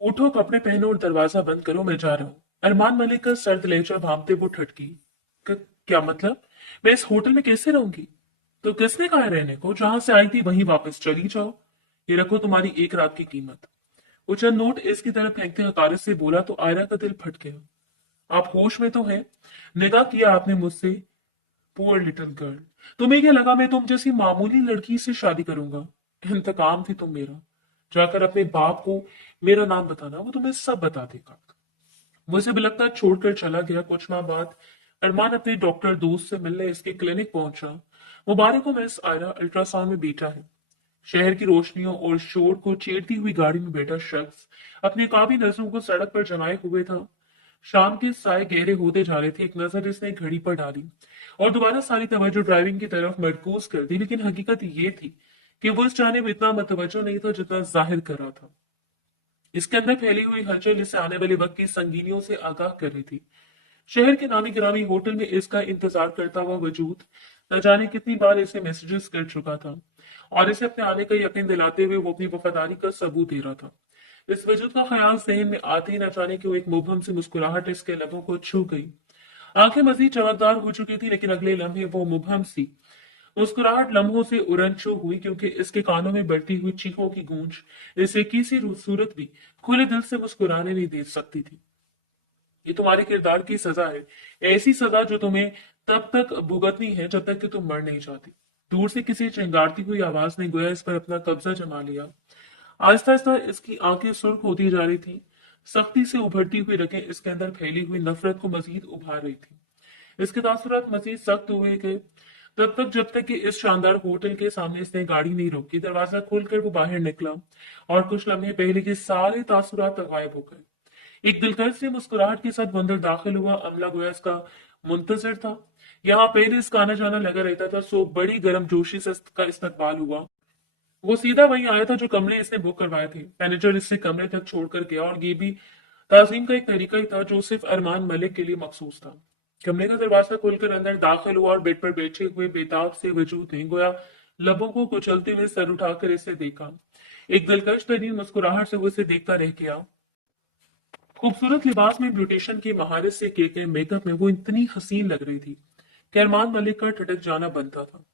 उठो, कपड़े पहनो और दरवाजा बंद करो, मैं जा रहा हूँ। अरमान मलिक का सर्द लहजा भांपते वो ठटकी। क्या मतलब? मैं इस होटल में कैसे रहूंगी? तो किसने कहा है रहने को? जहां से आई थी वहीं वापस चली जाओ। ये रखो तुम्हारी एक रात की कीमत। वो चंद नोट इसकी तरफ फेंकते हकारत से बोला तो आयरा का दिल फट गया। आप होश में तो हैं? निगाह किया आपने मुझसे। Poor little girl. तुम्हें क्या लगा मैं तुम जैसी मामूली लड़की से शादी करूंगा? इंतकाम थी तुम मेरा। जाकर अपने बाप को मेरा नाम बताना, वो तुम्हें सब बता देगा। वो इसे बिलखता छोड़कर चला गया। कुछ माह बाद अरमान अपने डॉक्टर दोस्त से मिलने इसके क्लिनिक पहुंचा। मुबारक हो मिस आयरा, अल्ट्रासाउंड में बेटा है। शहर की रोशनियों और शोर को चीरती हुई गाड़ी में बैठा शख्स अपनी काबी नजरों को सड़क पर जमाए हुए था। शाम के साए गहरे होते जा रहे थे। एक नजर इसने घड़ी पर डाली और दोबारा सारी तवज्जो ड्राइविंग की तरफ मरकूज कर दी। लेकिन हकीकत ये थी कि वो इस जानिब इतना मतवज्जो नहीं था जितना जाहिर कर रहा था। इसके अंदर फैली हुई हलचल इसे आने वाले वक्त की संगीनियों से आगाह कर रही थी। शहर के नामी गिरामी होटल में इसका इंतजार करता हुआ वजूद न जाने कितनी बार इसे मैसेजेस कर चुका था और इसे अपने आने का यकीन दिलाते हुए वो अपनी वफादारी का सबूत दे रहा था। इस वजूद का ख्याल जहन में आते ही न जाने की वो एक मुबहम सी मुस्कुराहट इसके लबों को छू गई। आंखें मजीद चमकदार हो चुकी थी लेकिन अगले लम्हे वो मुबहम सी मुस्कुराहट लम्हों से उड़नछू हुई क्योंकि इसके कानों में बढ़ती हुई चीखों की गूंज इसे किसी सूरत भी खुले दिल से मुस्कुराने नहीं दे सकती थी। ये तुम्हारे किरदार की सजा है, ऐसी सजा जो तुम्हें तब तक भुगतनी है जब तक कि तुम मर नहीं जाती। दूर से किसी चिंगारती हुई आवाज ने गोया इस पर अपना कब्जा जमा लिया। आहिस्ता आहिस्ता इसकी आंखें सुर्ख होती जा रही थी। सख्ती से उभरती हुई रगें इसके अंदर फैली हुई नफरत को मजीद उभार रही थी। इसके तासुरात मजीद सख्त हुए गए तब तक जब तक कि इस शानदार होटल के सामने इसने गाड़ी नहीं रोकी। दरवाजा खोलकर वो बाहर निकला और कुछ लम्हे पहले के सारे तासुरात गायब हो गए। एक दिलकश से मुस्कुराहट के साथ वो अंदर दाखिल हुआ। अमला गोया इसका मुंतजर था। यहाँ पहले इसका आना जाना लगा रहता था, सो बड़ी गर्मजोशी से इसका इस्तकबाल हुआ। वो सीधा वहीं आया था जो कमरे इसने बुक करवाए थे। मैनेजर इससे कमरे तक छोड़कर गया और ये भी ताजीम का एक तरीका ही था जो सिर्फ अरमान मलिक के लिए मखसूस था। कमरे का दरवाजा खोलकर अंदर दाखिल हुआ और बेड पर बैठे हुए बेताब से वजूद ने गोया लबों को कुचलते हुए सर उठाकर इसे देखा। एक दिलकश तरीन मुस्कुराहट से वो इसे देखता रह गया। खूबसूरत लिबास में ब्यूटिशियन की महारत से किए गए मेकअप में वो इतनी हसीन लग रही थी कि अरमान मलिक का ठिठक जाना बनता था।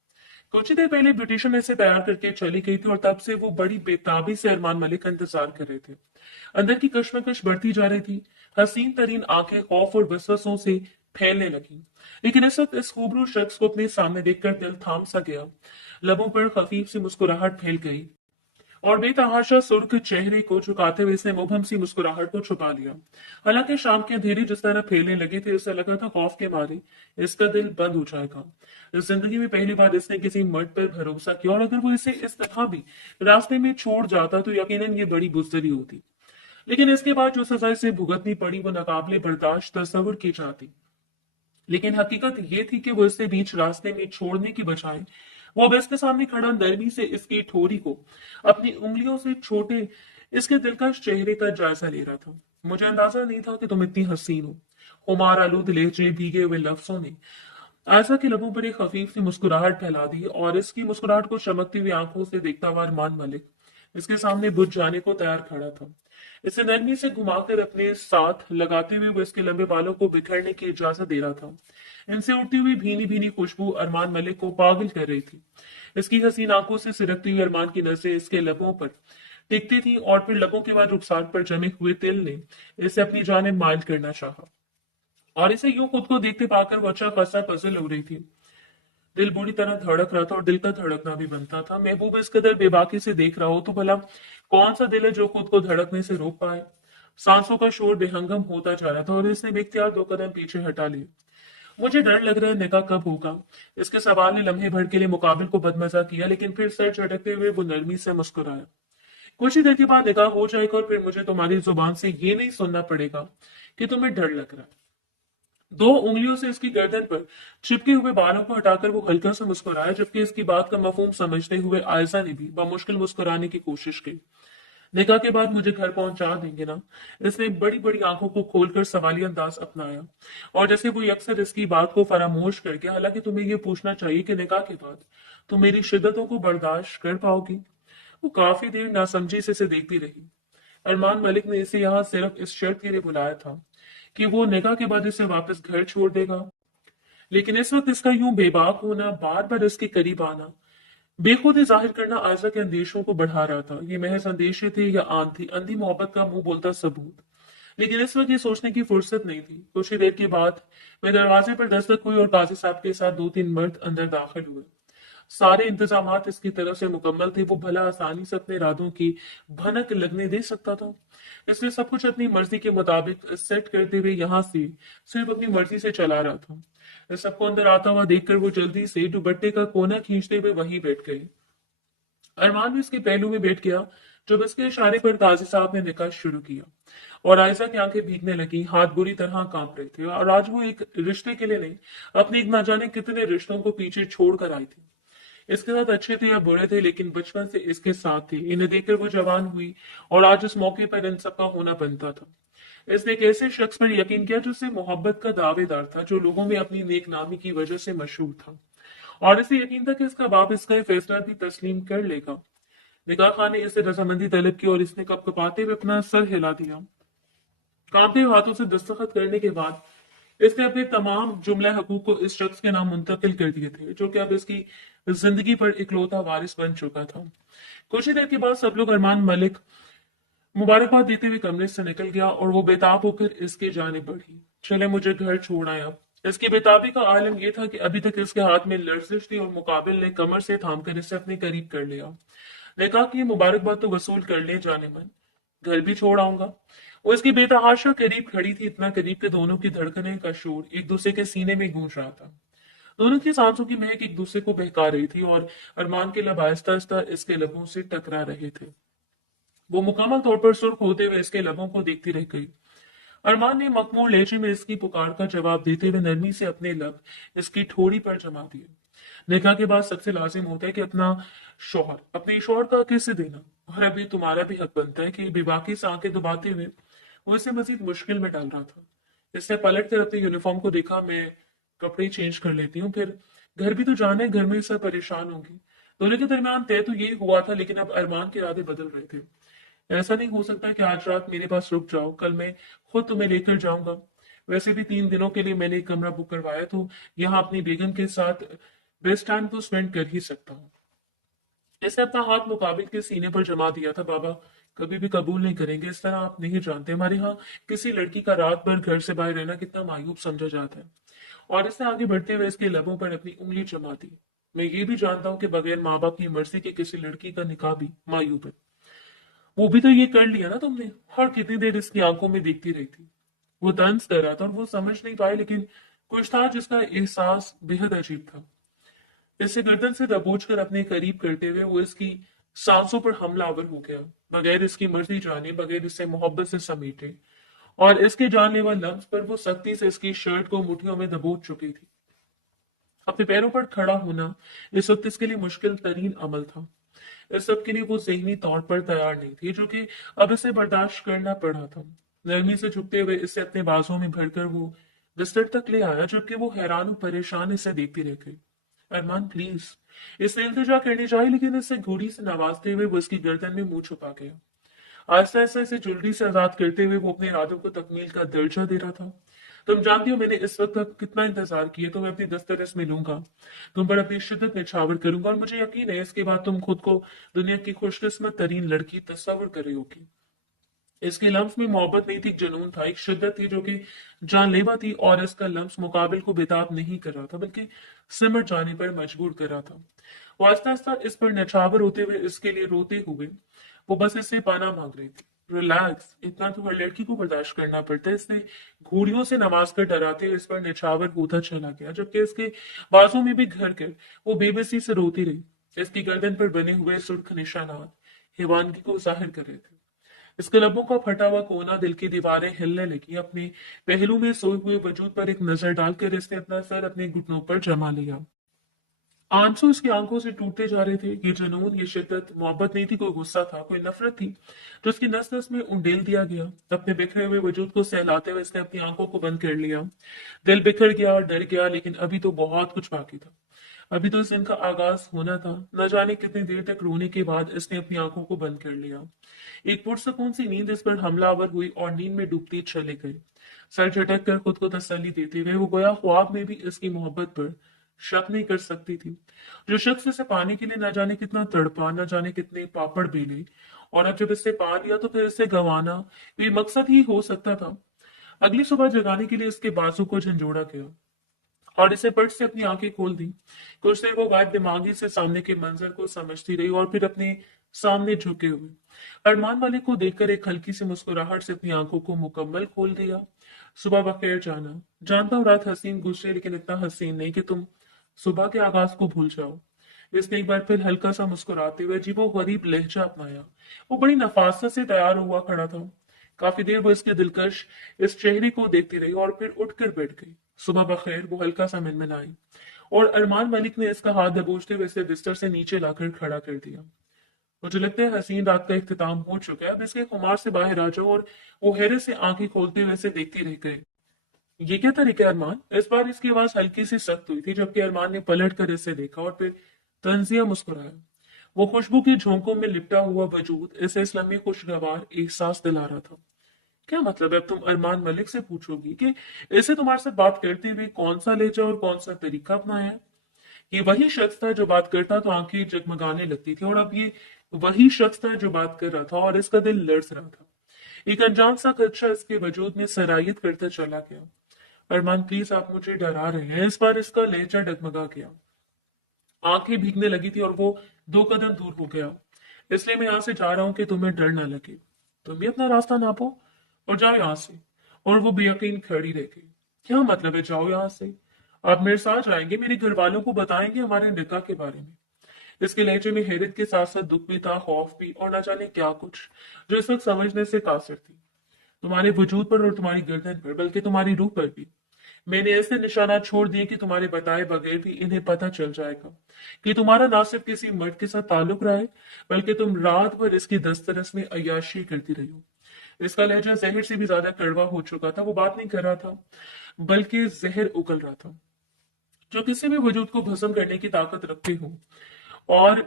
कुछ ही देर पहले ब्यूटिशियन ऐसे तैयार करके चली गई थी और तब से वो बड़ी बेताबी से अरमान मलिक का इंतजार कर रहे थे। अंदर की कश्मकश बढ़ती जा रही थी। हसीन तरीन आंखें खौफ और वसवसों से फैलने लगी। लेकिन इस वक्त इस खूबरू शख्स को अपने सामने देखकर दिल थाम सा गया। लबों पर खफीफ सी मुस्कुराहट फैल गई और बेतहाशा सुर्ख चेहरे को झुकाते हुए इसने मुबहम सी मुस्कुराहट को छुपा लिया। हालांकि शाम के अंधेरे जिस तरह फैलने लगे थे उसे लगा था खौफ के मारे इसका दिल बंद हो जाएगा। इस जिंदगी में पहली बार इसने किसी मर्द पर भरोसा किया और अगर वो इसे इस तरह भी रास्ते में छोड़ जाता तो यकीनन ये बड़ी बुजदरी होती। लेकिन इसके बाद जो सजा इसे भुगतनी पड़ी वो नाकाबिले बर्दाश्त तस्वुर की जाती। लेकिन हकीकत ये थी कि वो इसे बीच रास्ते में छोड़ने की बजाय वो अब इसके सामने खड़ा नरमी से इसकी ठोरी को अपनी उंगलियों से छोटे इसके दिलकश चेहरे का जायजा ले रहा था। मुझे अंदाजा नहीं था कि तुम इतनी हसीन हो। खुमार आलूद लहजे भीगे हुए लफ्जों ने आयशा के लबों पर एक खफीफ सी मुस्कुराहट फैला दी और इसकी मुस्कुराहट को चमकती हुई आंखों से देखता हुआ अरमान मलिक इसके सामने बुझ जाने को तैयार खड़ा था। इसे नरमी से घुमाकर अपने साथ लगाते हुए वो इसके लंबे बालों को बिखरने की इजाजत दे रहा था। इनसे उठती हुई भीनी भीनी खुशबू अरमान मलिक को पागल कर रही थी। इसकी हसीन आंखों से सिरकती हुई अरमान की नजरें इसके लबों पर टिकती थी और फिर लबों के बाद रुखसार पर जमे हुए तिल ने इसे अपनी जानिब माइल करना चाहा और इसे यूं खुद को देखते पाकर वो अच्छा खासा पजल हो रही थी। दिल बुरी तरह धड़क रहा था और दिल का धड़कना भी बनता था। महबूब इस कदर बेबाकी से देख रहा हो तो भला कौन सा दिल है जो खुद को धड़कने से रोक पाए। सांसों का शोर बेहंगम होता जा रहा था और इसने बेख्तियार दो कदम पीछे हटा लिए। मुझे डर लग रहा है निकाह कब होगा? इसके सवाल ने लम्हे भर के लिए मुकाबिल को बदमजा किया लेकिन फिर सर झटकते हुए वो नरमी से मुस्कुराया। कुछ ही देर के बाद निकाह हो जाएगा और फिर मुझे तुम्हारी जुबान से ये नहीं सुनना पड़ेगा कि तुम्हें डर लग रहा है। दो उंगलियों से इसकी गर्दन पर चिपके हुए बालों को हटाकर वो हल्का सा मुस्कुराया जबकि इसकी बात का मफहूम समझते हुए आयशा ने भी बमुश्किल मुस्कुराने की कोशिश की। निकाह के बाद मुझे घर पहुंचा देंगे ना? इसने बड़ी बड़ी आंखों को खोलकर सवालिया अंदाज अपनाया और जैसे वो अक्सर इसकी बात को फरामोश करके हालांकि तुम्हें ये पूछना चाहिए कि निकाह के बाद तुम मेरी शिद्दतों को बर्दाश्त कर पाओगी? वो काफी देर नासमझी से इसे देखती रही। अरमान मलिक ने इसे यहाँ सिर्फ इस शर्त के लिए बुलाया था कि वो निकाह के बाद इसे वापस घर छोड़ देगा, लेकिन इस वक्त इसका यूं बेबाक होना, बार बार इसके करीब आना, बेखुदी जाहिर करना आयशा के अंदेशों को बढ़ा रहा था। ये महज अंदेशे थे या आन थी, अंधी मोहब्बत का मुंह बोलता सबूत? लेकिन इस वक्त ये सोचने की फुर्सत नहीं थी। कुछ ही देर के बाद मैं दरवाजे पर दस्तक हुई और काजी साहब के साथ दो तीन मर्द अंदर दाखिल हुए। सारे इंतजामात इसकी तरफ से मुकम्मल थे। वो भला आसानी से अपने इरादों की भनक लगने दे सकता था? इसलिए सब कुछ अपनी मर्जी के मुताबिक सेट करते हुए यहाँ से सिर्फ अपनी मर्जी से चला रहा था। इस सबको अंदर आता हुआ देखकर वो जल्दी से दुपट्टे का कोना खींचते हुए वहीं बैठ गए। अरमान भी इसके पहलू में बैठ गया जब इसके इशारे पर काजी साहब ने निकाह शुरू किया और आयशा की आंखें भीगने लगी, हाथ बुरी तरह कांप रहे थे। और आज वो एक रिश्ते के लिए नहीं, अपने एक ना जाने कितने रिश्तों को पीछे छोड़ कर आई थी। इसके साथ अच्छे थे या बुरे थे, लेकिन बचपन से इसके साथ थे। इन्हें देखकर वो जवान हुई और आज इस मौके पर इन सबका होना बनता था। इसने एक ऐसे शख्स पर यकीन किया जिससे मोहब्बत का दावेदार था, जो लोगों में अपनी नेक नामी की वजह से मशहूर था। और इसे यकीन था कि इसका बाप इसका ये फैसला भी तस्लीम कर लेगा। निगाह खान ने इससे रजामंदी तलब की और इसने कपकपाते हुए अपना सर हिला दिया। कांपते हुए हाथों से दस्तखत करने के बाद इसने अपने तमाम जुमला हकूक को इस शख्स के नाम मुंतकिल कर दिए थे, जो कि अब इसकी जिंदगी पर इकलौता वारिस बन चुका था। कुछ ही देर के बाद सब लोग अरमान मलिक मुबारकबाद देते हुए कमरे से निकल गया और वो बेताब होकर इसके जाने बढ़ी। चले मुझे घर छोड़ आया। इसकी बेताबी का आलम यह था कि अभी तक इसके हाथ में लर्जिश थी और मुकाबिल ने कमर से थामकर इसे अपने करीब कर लिया। ने कहा कि ये मुबारकबाद तो वसूल कर ले जाने मन, घर भी छोड़ आऊंगा। वो इसकी बेतहाशा करीब खड़ी थी, इतना करीब कि दोनों की धड़कने का शोर एक दूसरे के सीने में गूंज रहा था। दोनों की सांसों की महक एक दूसरे को बहका रही थी और अरमान के लब आहिस्ता आहिस्ता इसके लबों से टकरा रहे थे। वो मुकम्मल तौर पर सुर्ख होते हुए इसके लबों को देखती रह गई। अरमान ने मखमूर लहजे में इसकी पुकार का जवाब देते हुए नरमी से अपने लब इसकी ठोड़ी पर जमा दिए। निकाह के बाद सबसे लाजिम होता है कि अपने शौहर का कैसे देना, और अभी तुम्हारा भी हक बनता है कि बेबाकी से आंखें दबाते हुए वो इसे मजीद मुश्किल में डाल रहा था। इसने पलट कर अपने यूनिफॉर्म को देखा। मैं कपड़े चेंज कर लेती हूँ, फिर घर भी तो जाना है, घर में सब परेशान होंगी। दोनों के दरमियान तय तो यही हुआ था, लेकिन अब अरमान के इरादे बदल रहे थे। ऐसा नहीं हो सकता कि आज रात मेरे पास रुक जाओ, कल मैं खुद तुम्हें लेकर जाऊंगा। वैसे भी 3 दिनों के लिए मैंने एक कमरा बुक करवाया, तो यहाँ अपनी बेगम के साथ बेस्ट टाइम तो स्पेंड कर ही सकता हूँ। इसने अपना हाथ मुकाबिल के सीने पर जमा दिया था। बाबा कभी भी कबूल नहीं करेंगे इस तरह, आप नहीं जानते हमारे यहाँ किसी लड़की का रात भर घर से बाहर रहना कितना मायूब समझा जाता है। और इसने आगे बढ़ते हुए इसके लबों पर अपनी उंगली जमा दी। मैं ये भी जानता हूँ कि बगैर माँ बाप की मर्जी के किसी लड़की का निकाह भी मायूब है। वो भी तो ये कर लिया ना तुमने। और कितनी देर इसकी आंखों में देखती रही थी। वो तंज कर रहा था और वो समझ नहीं पाए, लेकिन कुछ था जिसका एहसास बेहद अजीब था। इसे गर्दन से दबोच कर अपने करीब करते हुए वो इसकी सांसों पर हमलावर हो गया, बगैर इसकी मर्जी जाने, बगैर इससे मोहब्बत से समेटे। और इसके जानलेवा लफ्ज पर वो सख्ती से इसकी शर्ट को मुट्ठियों में दबोच चुकी थी। अपने पैरों पर खड़ा होना इस वक्त इसके लिए मुश्किल तरीन अमल था। इस सब के लिए वो ज़हनी तौर पर तैयार नहीं थी, जो कि अब इसे बर्दाश्त करना पड़ा था। नरमी से झुकते हुए इसे अपने बाजों में भरकर वो बिस्तर तक ले आया, जबकि वो हैरान और परेशान इसे देखती रह गई। अरमान प्लीज, इसने इल्तिजा करनी चाहिए, लेकिन इसे घोड़ी से नवाजते हुए वो इसकी गर्दन में मुंह छुपा गया। आहिस्ता आहिस्ता इसे जुल्दी से आजाद करते हुए वो अपने इरादों को तकमील का दर्जा दे रहा था। तुम जानती हो मैंने इस वक्त तक कितना इंतजार किया। तो मैं अपनी दस्तरस में लूंगा, तुम पर अपनी शिद्दत निछावर करूंगा, और मुझे यकीन है इसके बाद तुम खुद को दुनिया की खुशकिस्मत तरीन लड़की तस्वर कर रही होगी। इसके लम्स में मोहब्बत नहीं थी, एक जुनून था, एक शिद्दत थी जो कि जानलेवा थी। और इसका लम्स मुकाबिल को बेताब नहीं कर रहा था, बल्कि सिमट जाने पर मजबूर कर रहा था। वो आहिस्ता आहिस्ता इस पर नछावर होते हुए इसके लिए रोते हुए वो बस इससे पाना मांग रही थी। रिलैक्स, इतना तो हर लड़की को बर्दाश्त करना पड़ता है। इसने घूड़ियों से नमाज कर डराते हुए इस पर निछावर होता चला गया, जबकि इसके बाजों में भी घर कर वो बेबसी से रोती रही। इसकी गर्दन पर बने हुए सुर्ख निशानात हैवानगी को जाहिर कर रहे थे। इसके लबों का फटा हुआ कोना, दिल की दीवारें हिलने लगी। अपने पहलू में सोए हुए वजूद पर एक नजर डालकर इसने अपना सर अपने घुटनों पर जमा लिया। आंसू इसकी आंखों से टूटते जा रहे थे। ये जुनून, ये शिद्दत मोहब्बत नहीं थी, कोई गुस्सा था, कोई नफरत थी, जो उसकी नस नस में उंडेल दिया गया। अपने बिखरे हुए वजूद को सहलाते हुए इसने अपनी आंखों को बंद कर लिया। दिल बिखर गया और डर गया, लेकिन अभी तो बहुत कुछ बाकी था। अभी तो इस दिन का आगाज होना था। न जाने कितनी देर तक रोने के बाद इसने अपनी आंखों को बंद कर लिया। एक पुरसकून सी नींद इस पर हमलावर हुई और नींद में डूबती चले गई। सर झटक कर खुद को तसल्ली देते हुए वो गोया ख्वाब में भी इसकी मोहब्बत पर शक नहीं कर सकती थी। जो शख्स इसे पाने के लिए न जाने कितना तड़पा, न जाने कितने पापड़ बेले, और अब जब इससे पा लिया तो फिर इसे गंवाना भी मकसद ही हो सकता था। अगली सुबह जगाने के लिए इसके बाजू को झंझोड़ा गया और इसे पट से अपनी आंखें खोल दी। कुछ देर वो गायब दिमागी से सामने के मंजर को समझती रही और फिर अपने सामने झुके हुए अरमान मलिक को देखकर एक हल्की सी मुस्कुराहट से अपनी आंखों को मुकम्मल खोल दिया। सुबह बखैर जाना। जानता हूँ रात हसीन गुजरे, लेकिन इतना हसीन नहीं कि तुम सुबह के आगाज को भूल जाओ। इसने एक बार फिर हल्का सा मुस्कुराते हुए अजीबो गरीब लहजा अपनाया। वो बड़ी नफासत से तैयार हुआ खड़ा था। काफी देर वो इसके दिलकश इस चेहरे को देखती रही और फिर उठकर बैठ गई। सुबह बखैर, वो हल्का सा मिनमिनाई और अरमान मलिक ने इसका हाथ दबोचते हुए इसे बिस्तर से नीचे लाकर खड़ा कर दिया। मुझे लगता है हसीन रात का इख्तिताम हो चुका है, अब इसके खुमार से बाहर आ जाओ। और वो हैरत से आंखें खोलते हुए इसे देखती रह गए। ये क्या तरीका है अरमान? इस बार इसकी आवाज हल्की सी सख्त हुई थी, जबकि अरमान ने पलट कर इसे देखा और फिर तंजिया मुस्कुराया। वो खुशबू की झोंकों में लिपटा हुआ वजूद इसे इस लम्हे खुशगवार एहसास दिला रहा था। क्या मतलब है? अब तुम अरमान मलिक से पूछोगी कि इसे तुम्हारे साथ बात करते हुए कौन सा लहजा और कौन सा तरीका अपनाया है? ये वही शख्स था जो बात करता तो आंखें जगमगाने लगती थी, और अब ये वही शख्स था जो बात कर रहा था और इसका दिल लर्ज रहा था। एक अनजान सा खदशा इसके वजूद में सरायत करता चला गया। अरमान प्लीज, आप मुझे डरा रहे हैं। इस बार इसका लहजा डगमगा गया, आंखें भीगने लगी थी और वो 2 कदम दूर हो गया। इसलिए मैं यहां से जा रहा हूं कि तुम्हें डर ना लगे। तुम भी अपना रास्ता नापो और जाओ यहां से। और वो बेयकीन खड़ी रह गई। क्या मतलब है जाओ यहां से? आप मेरे साथ जाएंगे, मेरे घर वालों को बताएंगे हमारे निकाह के बारे में। इसके लहजे में हैरत के साथ साथ दुख भी था, खौफ भी, और न जाने क्या कुछ जो इस वक्त समझने से कासिर थी। तुम्हारे वजूद पर और तुम्हारी गर्दन पर, बल्कि तुम्हारी रूह पर भी मैंने ऐसे निशानात छोड़ दिए कि तुम्हारे बताए बगैर भी इन्हें पता चल जाएगा कि तुम्हारा ना सिर्फ किसी मर्द के साथ ताल्लुक रहा है, बल्कि तुम रात भर इसकी दस्तरस में अय्याशी करती रही हो। इसका लहजा जहर से भी ज्यादा कड़वा हो चुका था। वो बात नहीं कर रहा था, बल्कि जहर उगल रहा था जो किसी भी वजूद को भस्म करने की ताकत रखते हो। और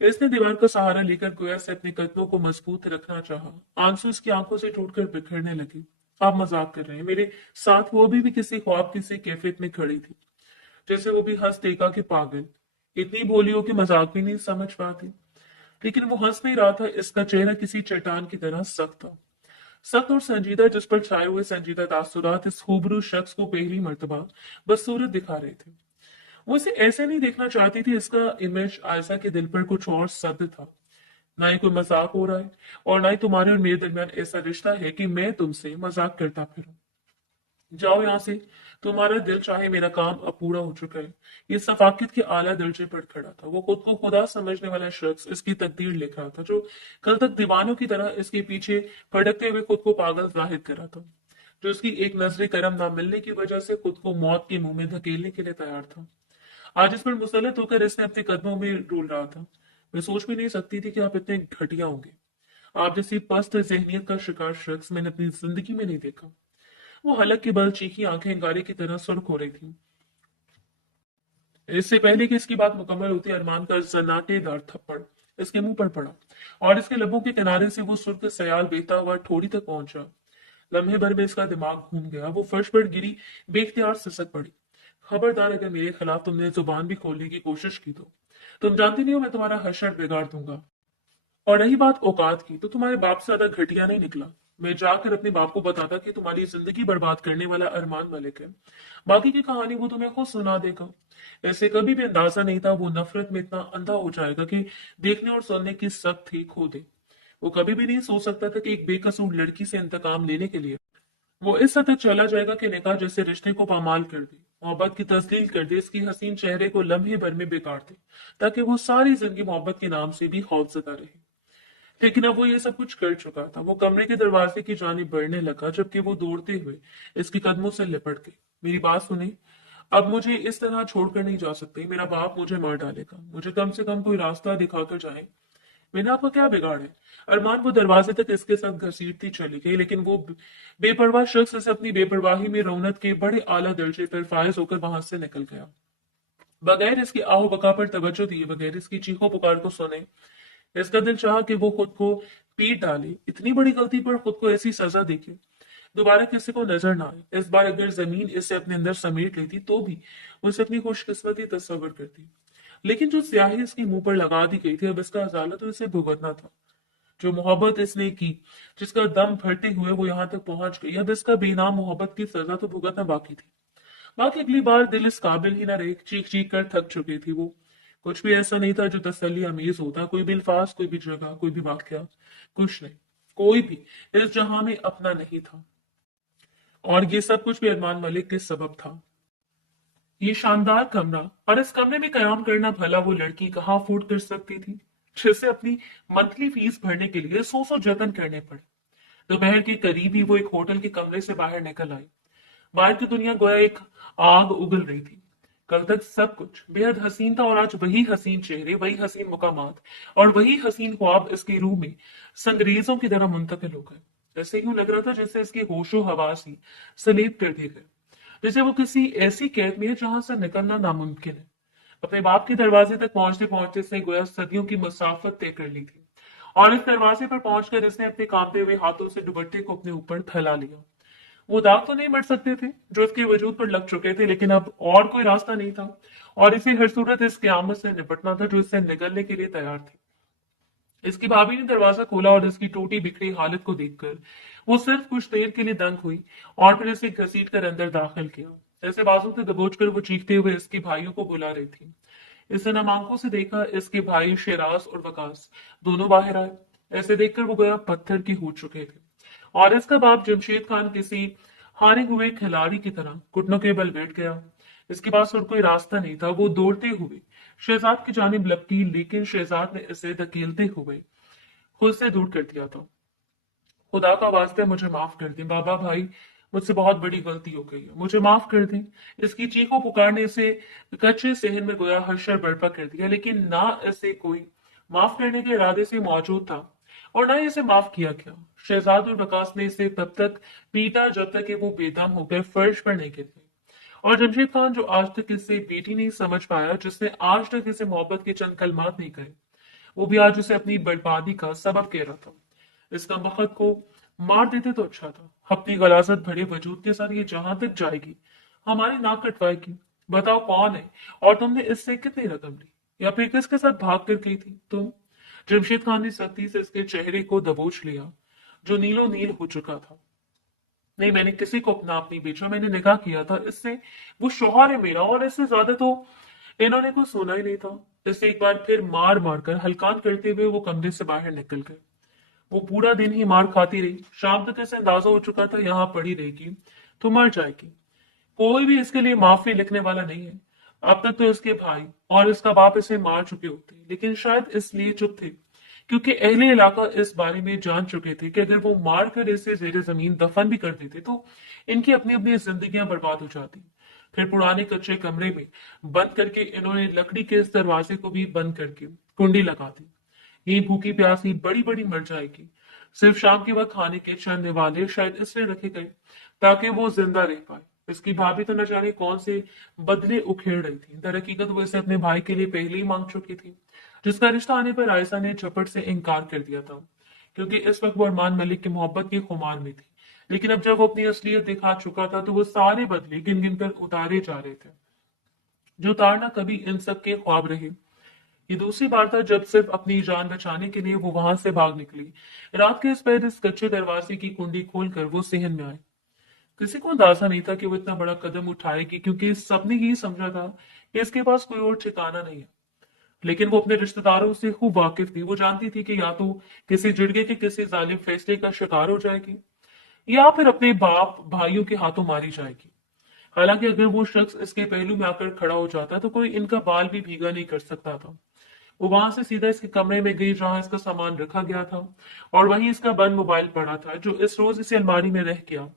इसने दीवार का सहारा लेकर गोया से अपने कदमों को मजबूत रखना चाहा। आंसू इसकी आंखों से टूटकर बिखरने लगे। आप मजाक कर रहे हैं? मेरे साथ वो भी किसी ख्वाब किसी कैफियत में खड़ी थी, जैसे वो भी हंस देगा कि पागल, इतनी भोली हो कि मजाक भी नहीं समझ पाती। लेकिन वो हंस नहीं रहा था। इसका चेहरा किसी चट्टान की तरह सख्त था, सख्त और संजीदा, जिस पर छाए हुए संजीदा तासुरात इस खूबरू शख्स को पहली मर्तबा बस सूरत दिखा रहे थे। वो इसे ऐसे नहीं देखना चाहती थी। इसका इमेज आयशा के दिल पर कुछ और सद था। ना ही कोई मजाक हो रहा है, और ना ही तुम्हारे और मेरे दरमियान ऐसा रिश्ता है कि मैं तुमसे मजाक करता फिरूं। जाओ यहां से। तुम्हारा दिल चाहे, मेरा काम अब पूरा हो चुका है। ये सफाकत के आला दर्जे पर खड़ा था। वो खुद को खुदा समझने वाला शख्स इसकी तकदीर लिख रहा था, जो कल तक दीवानों की तरह इसके पीछे भटकते हुए खुद को पागल जाहिर कर रहा था, जो इसकी एक नजर करम ना मिलने की वजह से खुद को मौत के मुंह में धकेलने के लिए तैयार था। आज इस पर मुसलत होकर इसने अपने कदमों में डोल रहा था। मैं सोच भी नहीं सकती थी कि आप इतने घटिया होंगे। आप जैसी पस्त जहनीत का शिकार शख्स मैंने अपनी जिंदगी में नहीं देखा। वो हलक के बल चीखी आंखें अंगारे की तरह सुर्ख हो रही थी। इससे पहले कि इसकी बात मुकम्मल होती, अरमान का सन्नाटेदार थप्पड़ इसके मुंह पर पड़ा और इसके लबों के किनारे से वो सुर्ख सयाल बहता हुआ ठोड़ी तक पहुंचा। लम्हे भर में इसका दिमाग घूम गया। वो फर्श पर गिरी बेख्तियार सिसक पड़ी। खबरदार, अगर मेरे खिलाफ तुमने जुबान भी खोलने की कोशिश की तो तुम जानती नहीं हो मैं तुम्हारा हशर बिगाड़ दूंगा। और रही बात औकात की, तो तुम्हारे बाप से ज्यादा घटिया नहीं निकला। मैं जाकर अपने बाप को बताता कि तुम्हारी जिंदगी बर्बाद करने वाला अरमान मलिक है। बाकी की कहानी वो तुम्हें खुद सुना देगा। ऐसे कभी भी अंदाजा नहीं था वो नफरत में इतना अंधा हो जाएगा कि देखने और सुनने की सब थी खो दे। वो कभी भी नहीं सोच सकता था कि एक बेकसूर लड़की से इंतकाम लेने के लिए वो इस हद तक चला जाएगा कि निकाह जैसे रिश्ते को पामाल कर दे, मोहब्बत की तस्लील कर दे, इसकी हसीन चेहरे को लम्हे भर में बिगाड़ दे, ताकि वो सारी जिंदगी मोहब्बत के नाम से भी खौफजदा रहे। लेकिन अब वो ये सब कुछ कर चुका था। वो कमरे के दरवाजे की जानिब बढ़ने लगा, जबकि वो दौड़ते हुए इसके कदमों से लिपट गई। मेरी बात सुनी, अब मुझे इस तरह छोड़कर नहीं जा सकते। मेरा बाप मुझे मार डालेगा। मुझे कम से कम कोई रास्ता दिखाकर जाए। मैंने आपका क्या बिगाड़ है? अरमान वो दरवाजे तक इसके साथ घसीटती चली गई, लेकिन वो बेपरवाह शख्स इसे अपनी बेपरवाही में रौनक के बड़े आला दर्जे पर फायज होकर वहां से निकल गया। बगैर इसकी आहो बका पर तवज्जो दिए, बगैर इसकी चीखों पुकार को सुने, इसका दिल चाहा कि वो खुद को पीट डाले। इतनी बड़ी गलती पर खुद को ऐसी सजा देके दोबारा किसी को नजर ना आए। इस बार अगर जमीन इसे अपने अंदर समेट लेती तो भी उसे अपनी खुशकिस्मती तस्वर करती। लेकिन जो स्याही इसके मुंह पर लगा दी गई थी, अब इसका अजाला तो इसे भुगतना था। जो मोहब्बत इसने की, जिसका दम भरते हुए वो यहाँ तक पहुंच गई, अब इसका बेनाम मोहब्बत की सजा तो भुगतना बाकी थी। बाकी अगली बार दिल इस काबिल ही ना रहे, चीख चीख कर थक चुकी थी वो। कुछ भी ऐसा नहीं था जो तसल्ली अमीज होता, कोई भी अल्फाज, कोई भी जगह, कोई भी वाक्य, कुछ नहीं। कोई भी इस जहां में अपना नहीं था। और ये सब कुछ भी अरमान मलिक के सबब था। ये शानदार कमरा, और इस कमरे में कयाम करना भला वो लड़की कहाँ अफोर्ड कर सकती थी, जिसे अपनी मंथली फीस भरने के लिए सौ सौ जतन करने पड़े। दोपहर के करीब ही वो एक होटल के कमरे से बाहर निकल आई। बाहर की दुनिया गोया एक आग उगल रही थी। कल तक सब कुछ बेहद हसीन था, और आज वही हसीन चेहरे, वही हसीन मुकामात और वही हसीन ख्वाब इसकी रूह में संगरेजों की तरह मुंतकिल हो गए। ऐसे यूं लग रहा था जैसे इसके होशो हवास ही सलीब कर दिए गए, जैसे वो किसी ऐसी कैद में है जहां से निकलना नामुमकिन है। अपने बाप के दरवाजे तक पहुंचते पहुंचते इसने गोया सदियों की मुसाफत तय कर ली थी, और इस दरवाजे पर पहुंचकर इसने अपने कांपते हुए हाथों से दुपट्टे को अपने ऊपर फैला लिया। वो दाग तो नहीं मट सकते थे जो इसके वजूद पर लग चुके थे, लेकिन अब और कोई रास्ता नहीं था, और इसे हर सूरत इस क्यामत से निपटना था जो इससे निकलने के लिए तैयार थी। इसकी भाभी ने दरवाजा खोला, और इसकी टूटी बिखरी हालत को देखकर वो सिर्फ कुछ देर के लिए दंग हुई, और फिर इसे घसीट कर अंदर दाखिल किया। ऐसे बाजू से दबोच कर वो चीखते हुए इसके भाइयों को बुला रही थी। इसने नम आंखों से देखा, इसके भाई शेराज और वकास दोनों बाहर आए। ऐसे देखकर वो गया पत्थर की हो चुके थे, और इसका बाप जमशेद खान किसी हारे हुए खिलाड़ी की तरह घुटनों के बल बैठ गया। इसके पास और कोई रास्ता नहीं था। वो दौड़ते हुए शहजाद की जानिब लपकी, लेकिन शहजाद ने इसे धकेलते हुए खुद से दूर कर दिया था। खुदा का वास्ते मुझे माफ कर दें बाबा भाई, मुझसे बहुत बड़ी गलती हो गई है, मुझे माफ कर दें। इसकी चीखों पुकारने से कच्चे सहन में गोया हर्षर बर्पा कर दिया, लेकिन ना इसे कोई माफ करने के इरादे से मौजूद था, और ना ही इसे माफ किया गया। शहजाद और वकास ने इसे तब तक पीटा जब तक कि वो बेदम होकर फर्श पर नहीं गिर गई। और जमशेद खान, जो आज तक इसे बेटी नहीं समझ पाया, जिसने आज तक इसे मोहब्बत के चंद कलमात नहीं कहे, वो भी आज उसे अपनी बर्बादी का सबब कह रहा था। इसका मकसद को मार देते तो अच्छा था। अपनी गलाजत भरे वजूद के साथ ये जहां तक जाएगी, हमारी नाक कटवाएगी। बताओ कौन है, और तुमने इससे कितनी रकम ली, या फिर किसके साथ भाग कर गई थी तुम? जमशेद खान ने सख्ती से इसके चेहरे को दबोच लिया, जो नीलो नील हो चुका था। नहीं, मैंने किसी को अपना आप नहीं बेचा, मैंने निकाह किया था इससे। वो शौहर है मेरा, और इससे ज्यादा तो इन्होंने कुछ सुना ही नहीं था। इसे एक बार फिर मार मार कर हलकान करते हुए वो कमरे से बाहर निकल गए। वो पूरा दिन ही मार खाती रही। शाम तक इसे अंदाजा हो चुका था यहाँ पड़ी रहेगी तो मर जाएगी। कोई भी इसके लिए माफी लिखने वाला नहीं है। अब तक तो इसके भाई और इसका बाप इसे मार चुके होते, लेकिन शायद इसलिए चुप थे क्योंकि अहले इलाका इस बारे में जान चुके थे कि अगर वो मार कर इसे जेर जमीन दफन भी कर देते तो इनकी अपनी अपनी जिंदगियां बर्बाद हो जाती। फिर पुराने कच्चे कमरे में बंद करके इन्होंने लकड़ी के इस दरवाजे को भी बंद करके कुंडी लगा दी। ये भूखी प्यासी बड़ी बड़ी मर जाएगी। सिर्फ शाम के वक्त खाने के चंद निवाले शायद इसलिए रखे गए ताकि वो जिंदा रह पाए। इसकी भाभी तो न जाने कौन से बदले उखेड़ रही थी। दरहकीकत वो इसे अपने भाई के लिए पहले ही मांग चुकी थी, जिसका रिश्ता आने पर आयशा ने झपट से इनकार कर दिया था, क्योंकि इस वक्त वो अरमान मलिक की मोहब्बत की खुमार में थी। लेकिन अब जब वो अपनी असलियत दिखा चुका था तो वो सारे बदले गिन गिन कर उतारे जा रहे थे, जो उतारना कभी इन सब के ख्वाब रहे। ये दूसरी बार था जब सिर्फ अपनी जान बचाने के लिए वो वहां से भाग निकली। रात के इस कच्चे दरवाजे की कुंडी खोलकर वो सहन में आए। किसी को अंदाजा नहीं था कि वो इतना बड़ा कदम उठाएगी, क्योंकि सबने यही समझा था कि इसके पास कोई और ठिकाना नहीं है। लेकिन वो अपने रिश्तेदारों से खूब वाकिफ थी। वो जानती थी कि या तो किसी जिड़गे के किसी जालिम फैसले का शिकार हो जाएगी, या फिर अपने बाप भाइयों के हाथों मारी जाएगी। हालांकि अगर वो शख्स इसके पहलू में आकर खड़ा हो जाता तो कोई इनका बाल भी भीगा नहीं कर सकता था। वो वहां से सीधा इसके कमरे में गई जहां इसका सामान रखा गया था, और वहीं इसका बंद मोबाइल पड़ा था जो इस रोज इसे अलमारी में रह गया।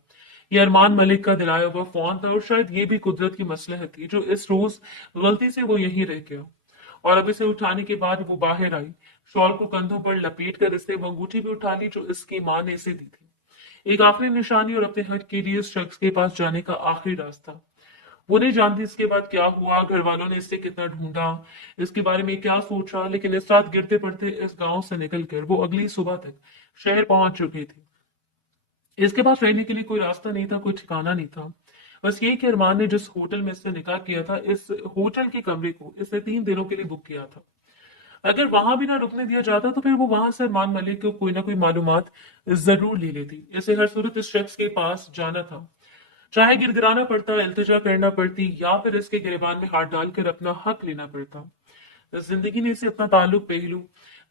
ये अरमान मलिक का दिलाया हुआ फोन था, और शायद ये भी कुदरत की मसलहत थी जो इस रोज गलती से वो यहीं रह गया। और अब इसे उठाने के बाद वो बाहर आई। शॉल को कंधों पर लपेट कर इसने वो अंगूठी भी उठा ली जो इसकी माँ ने इसे दी थी। एक आखिरी निशानी और अपने हक के लिए इस शख्स के पास जाने का आखिरी रास्ता। وہ نہیں जानती इसके बाद क्या हुआ, घर वालों ने इससे कितना ढूंढा, इसके बारे में क्या सोचा, लेकिन इस रात गिरते पड़ते इस गांव से निकलकर वो अगली सुबह तक शहर पहुंच चुकी थी। इसके पास रहने के लिए कोई रास्ता नहीं था, कोई ठिकाना नहीं था। बस यही कि अरमान ने जिस होटल में इससे निकाह किया था, इस होटल के कमरे को इसने 3 दिनों के लिए बुक किया था। अगर वहां भी ना रुकने दिया जाता तो फिर वो वहां से अरमान मलिक को कोई ना कोई मालूमात जरूर ले लेती। इसे हर सूरत इस शख्स के पास जाना था, चाहे गिड़गिड़ाना पड़ता, इल्तिजा करना पड़ती, या फिर इसके गिरबान में हाथ डालकर अपना हक लेना पड़ता। जिंदगी ने इसे अपना ताल्लुक पहलू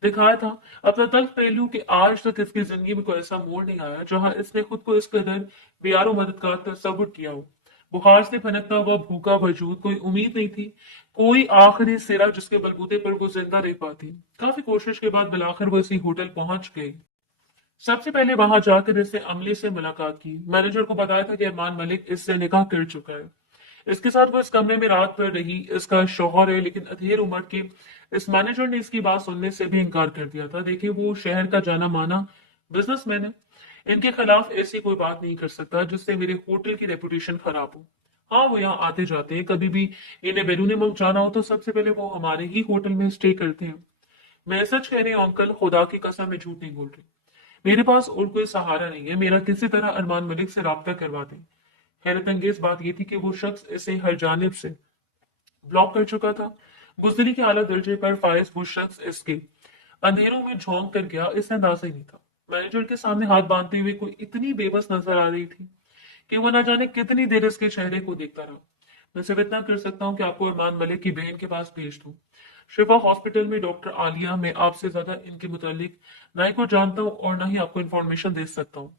दिखाया था, अपना तल्ख पहलू, कि आज तक इसकी जिंदगी में कोई ऐसा मोड़ नहीं आया जहां इसने खुद को इस कदर बेयारो मददगार तस्वुर किया हो। बुखार से फनकता हुआ भूखा वजूद, कोई उम्मीद नहीं थी, कोई आखिरी सिरा जिसके बलबूते पर वो जिंदा रह पाती। काफी कोशिश के बाद बिलाखिर वो इसी होटल पहुंच गई। सबसे पहले वहां जाकर इसने अमले से मुलाकात की। मैनेजर को बताया था कि अरमान मलिक इससे निकाह कर चुका है। इसके साथ वो इस कमरे में रात भर रही, इसका शौहर है, लेकिन अधेड़ उम्र के इस मैनेजर ने इसकी बात सुनने से भी इनकार कर दिया था। देखिए, वो शहर का जाना माना बिजनेसमैन है, इनके खिलाफ ऐसी कोई बात नहीं कर सकता जिससे मेरे होटल की रेपुटेशन खराब हो। हाँ, वो यहाँ आते जाते हैं, कभी भी इन्हें बैरून मुल्क जाना हो तो सबसे पहले वो हमारे ही होटल में स्टे करते हैं। मैं सच कह रही हूँ अंकल, खुदा की कसम, मैं झूठ नहीं बोल रही। मेरे पास और कोई सहारा नहीं है, मेरा किसी तरह अरमान मलिक से राब्ता करवा दें। हैरत अंगेज बात यह थी कि वो शख्स इसे हर जानिब से ब्लॉक कर चुका था। बुजदली के आला दर्जे पर फायज वो शख्स इसके अंधेरों में झोंक कर गया, इसे अंदाजा ही नहीं था। मैनेजर के सामने हाथ बांधते हुए कोई इतनी बेबस नजर आ रही थी कि वो ना जाने कितनी देर इसके चेहरे को देखता रहा। मैं सिर्फ इतना कर सकता हूँ कि आपको अरमान मलिक की बहन के पास भेज दूं, शिफा हॉस्पिटल में डॉक्टर आलिया। मैं आपसे ज्यादा इनके मुतालिक ना ही को जानता हूँ और ना ही आपको इन्फॉर्मेशन दे सकता हूँ।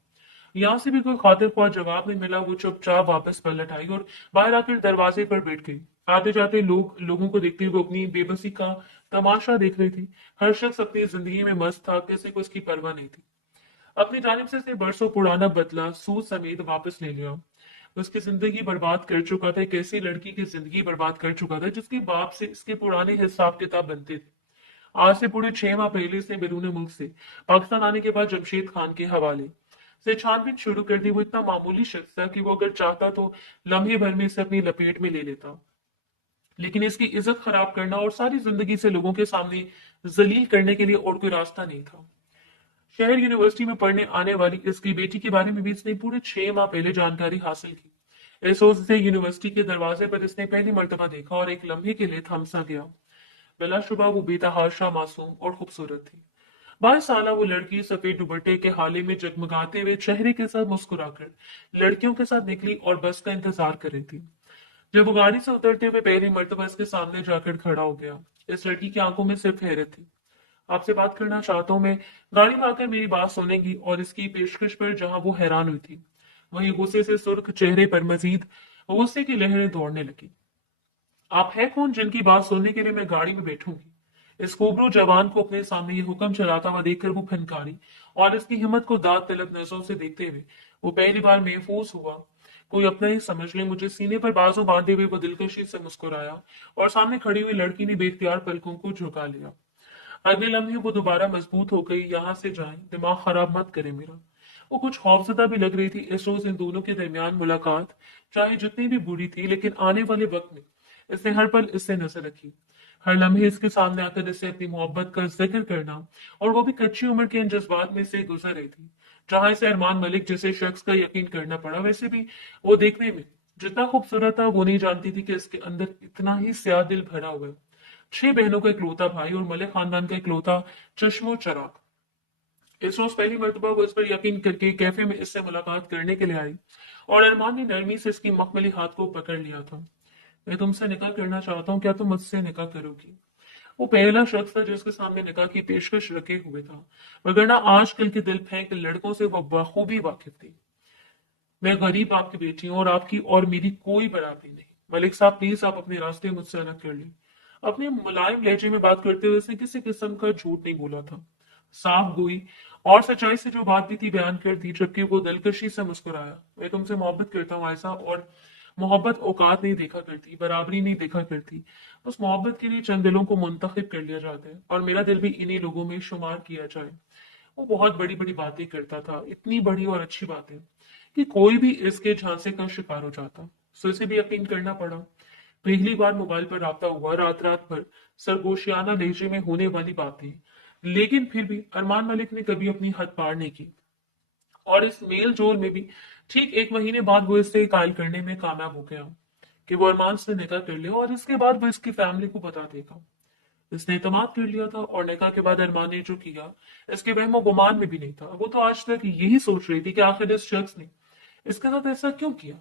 यहाँ से भी कोई खातिर ख्वाह जवाब नहीं मिला। वो चुपचाप वापस पलट आई और बाहर आकर दरवाजे पर बैठ गई। आते जाते लोगों को देखते हुए अपनी बेबसी का तमाशा देख रही थी। हर शख्स अपनी जिंदगी में मस्त था, किसी को इसकी परवाह नहीं थी। अपनी जानिब से इसने बरसों पुराना बदला सूद समेत वापस ले लिया। उसकी जिंदगी बर्बाद कर चुका था, एक ऐसी लड़की की जिंदगी बर्बाद कर चुका था जिसके बाप से इसके पुराने हिसाब किताब बनते थे। आज से पूरे 6 माह पहले इसने बैरून मुल्क से पाकिस्तान आने के बाद जमशेद खान के हवाले से छानबीन शुरू कर दी। वो इतना मामूली शख्स था कि वो अगर चाहता तो लम्हे भर में इसे अपनी लपेट में ले लेता, लेकिन इसकी इज्जत खराब करना और सारी जिंदगी से लोगों के सामने जलील करने के लिए और कोई रास्ता नहीं था। शहर यूनिवर्सिटी में पढ़ने आने वाली इसकी बेटी के बारे में भी इसने पूरे 6 माह पहले जानकारी हासिल की। इस सोच से यूनिवर्सिटी के दरवाजे पर इसने पहली मर्तबा देखा और एक लम्हे के लिए थम सा गया। बिलाशुबा वो बेतहाशा, मासूम और खूबसूरत थी। 22 साल वो लड़की सफेद दुपट्टे के हाले में जगमगाते हुए चेहरे के साथ मुस्कुराकर लड़कियों के साथ निकली और बस का इंतजार कर रही थी। जब वो गाड़ी से उतरते हुए पहली मर्तबा इसके सामने जाकर खड़ा हो गया, इस लड़की की आंखों में सिर्फ हैरत थी। आपसे बात करना चाहता हूँ मैं, गाड़ी में आकर मेरी बात सुनेंगी? और इसकी पेशकश पर जहां वो हैरान हुई थी, वहीं गुस्से से सुर्ख चेहरे पर मजीद गुस्से की लहरें दौड़ने लगी। आप है कौन जिनकी बात सुनने के लिए मैं गाड़ी में बैठूंगी? इस खूबरू जवान को अपने सामने ये हुक्म चलाता हुआ देखकर वो फनकारी और इसकी हिम्मत को दाद तलब नजरों से देखते हुए वो पहली बार महफूज हुआ। कोई अपना ही समझ ले मुझे। सीने पर बाजू बांधे हुए वो दिलकशी से मुस्कुराया और सामने खड़ी हुई लड़की ने बेख्तियार पलकों को झुका लिया। अगले लम्हे वो दोबारा मजबूत हो गई। यहाँ से जाए, दिमाग खराब मत करे मेरा। वो कुछ खौफजदा भी लग रही थी। इस रोज इन दोनों के दरमियान मुलाकात चाहे जितनी भी बुरी थी, लेकिन आने वाले वक्त में इसने हर पल इससे नजर रखी। हर लम्हे इसके सामने आकर इससे अपनी मोहब्बत का जिक्र करना, और वो भी कच्ची उम्र के इन जज्बात में से गुजर रही थी। जहां इसे अरमान मलिक जैसे शख्स का यकीन करना पड़ा, वैसे भी वो देखने में जितना खूबसूरत था वो नहीं जानती थी कि इसके अंदर इतना ही स्याह दिल भरा हुआ है। 6 बहनों का इकलौता भाई और मलिक खानदान का इकलौता चश्मो चराग। इस रोज पहली मर्तबा वो इस पर यकीन करके कैफे में इससे मुलाकात करने के लिए आई और अरमान ने नरमी से इसकी मखमली हाथ को पकड़ लिया था। मैं तुमसे निकाह करना चाहता हूँ, क्या तुम मुझसे निकाह करोगी? वो पहला शख्स था जिसके सामने निकाह की पेशकश रखे हुए था, वगरना आजकल के दिल फेंक लड़कों से वो बखूबी वाकिफ थी। मैं गरीब आपकी बेटी हूँ और आपकी और मेरी कोई बराबरी नहीं। मलिक साहब, प्लीज आप अपने रास्ते मुझसे अलग कर लें। अपने मुलायम लहजे में बात करते हुए उसने किसी किस्म का झूठ नहीं बोला था। साफ गोई और सच्चाई से जो बात भी थी बयान कर दी, जबकि वो दिलकशी से मुस्कुराया। मैं तुमसे मोहब्बत करता हूँ आयशा, और मोहब्बत औकात नहीं देखा करती, बराबरी नहीं देखा करती। उस मोहब्बत के लिए चंद दिलों को मुंतखब कर लिया जाता है और मेरा दिल भी इन्हीं लोगों में शुमार किया जाए। वो बहुत बड़ी बड़ी बातें करता था, इतनी बड़ी और अच्छी बातें कि कोई भी इसके झांसे का शिकार हो जाता। सो इसे भी यकीन करना पड़ा। पहली बार मोबाइल पर राब्ता हुआ, रात रात भर सरगोशियाना लहजे में होने वाली बातें, लेकिन फिर भी अरमान मलिक ने कभी अपनी हद पार नहीं की। और इस मेल जोल में भी ठीक 1 महीने बाद वो इससे कायल करने में कामयाब हो गया कि वो अरमान से निकाह कर ले, और इसके बाद वो इसकी फैमिली को बता देगा। इसने इतमाद कर लिया था, और निकाह के बाद अरमान ने जो किया इसके वहमो गुमान में भी नहीं था। वो तो आज तक यही सोच रही थी कि आखिर इस शख्स ने इसके साथ ऐसा क्यों किया।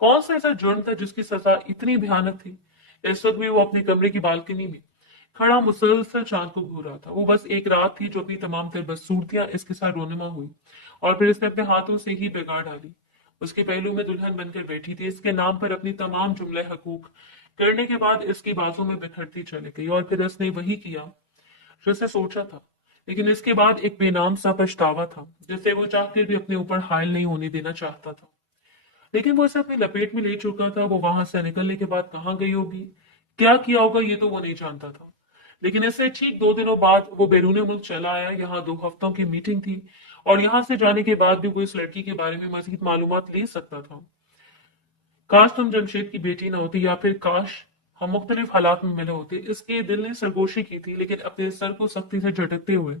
कौन सा ऐसा जुर्म था जिसकी सजा इतनी भयानक थी। इस वक्त भी वो अपने कमरे की बालकनी में खड़ा मुसलसल चांद को घूर रहा था। वो बस एक रात थी जो अपनी तमाम तर बदसूरतियां इसके साथ रोनुमा हुई, और फिर इसने अपने हाथों से ही बिगाड़ डाली। उसके पहलू में दुल्हन बनकर बैठी थी, इसके नाम पर अपनी तमाम जुमले हकूक करने के बाद इसकी बातों में बिखरती चली गई, और फिर उसने वही किया जैसे सोचा था। लेकिन इसके बाद एक बेनाम सा पछतावा था, जिसे वो चाहकर भी अपने ऊपर हायल नहीं होने देना चाहता था। लेकिन वो इसे अपनी लपेट में ले चुका था। वो वहां से निकलने के बाद कहाँ गई होगी, क्या किया होगा, ये तो वो नहीं जानता था। लेकिन इससे ठीक 2 दिनों बाद वो बैरून मुल्क चला आया। यहाँ 2 हफ्तों की मीटिंग थी, और यहाँ से जाने के बाद भी वो इस लड़की के बारे में मजीद मालूमात ले सकता था। काश तुम जमशेद की बेटी ना होती, या फिर काश हम मुख्तलिफ हालात में मिले होते। इसके दिल ने सरगोशी की थी, लेकिन अपने सर को सख्ती से झटकते हुए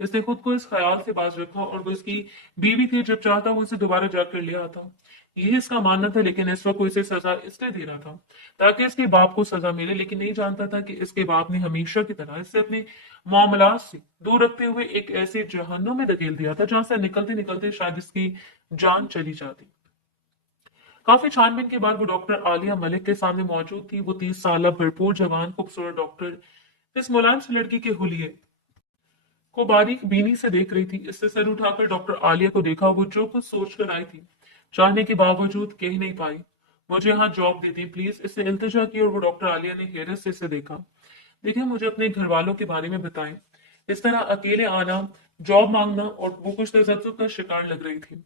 इसने खुद को इस ख्याल से बाज रखा, और वो इसकी बीवी थी, जब चाहता वो इसे दोबारा जाकर ले आता। यही इसका मानना था। लेकिन इस वक्त वो इसे सजा इसलिए दे रहा था ताकि इसके बाप को सजा मिले, लेकिन नहीं जानता था कि इसके बाप ने हमेशा की तरह इसे अपने मामलात से दूर रखते हुए एक ऐसे जहन्नुम में धकेल दिया था जहां से निकलते निकलते शायद इसकी जान चली जाती। काफी छानबीन के बाद वो डॉक्टर आलिया मलिक के सामने मौजूद थी। वो 30 साल भरपूर जवान खूबसूरत डॉक्टर इस मुलायम सी लड़की के हुलिये को बारीक बीनी से देख रही थी। इससे सर उठाकर डॉक्टर आलिया को देखा। वो जो कुछ सोच कर आई थी, चाहने के बावजूद कह नहीं पाई। मुझे यहाँ जॉब देती प्लीज, इससे इल्तिजा की, और वो डॉक्टर आलिया ने हैरत से इसे देखा। देखिए, मुझे अपने घर वालों के बारे में बताएं। इस तरह अकेले आना, जॉब मांगना, और वो कुछ तजज्जुब का शिकार लग रही थी।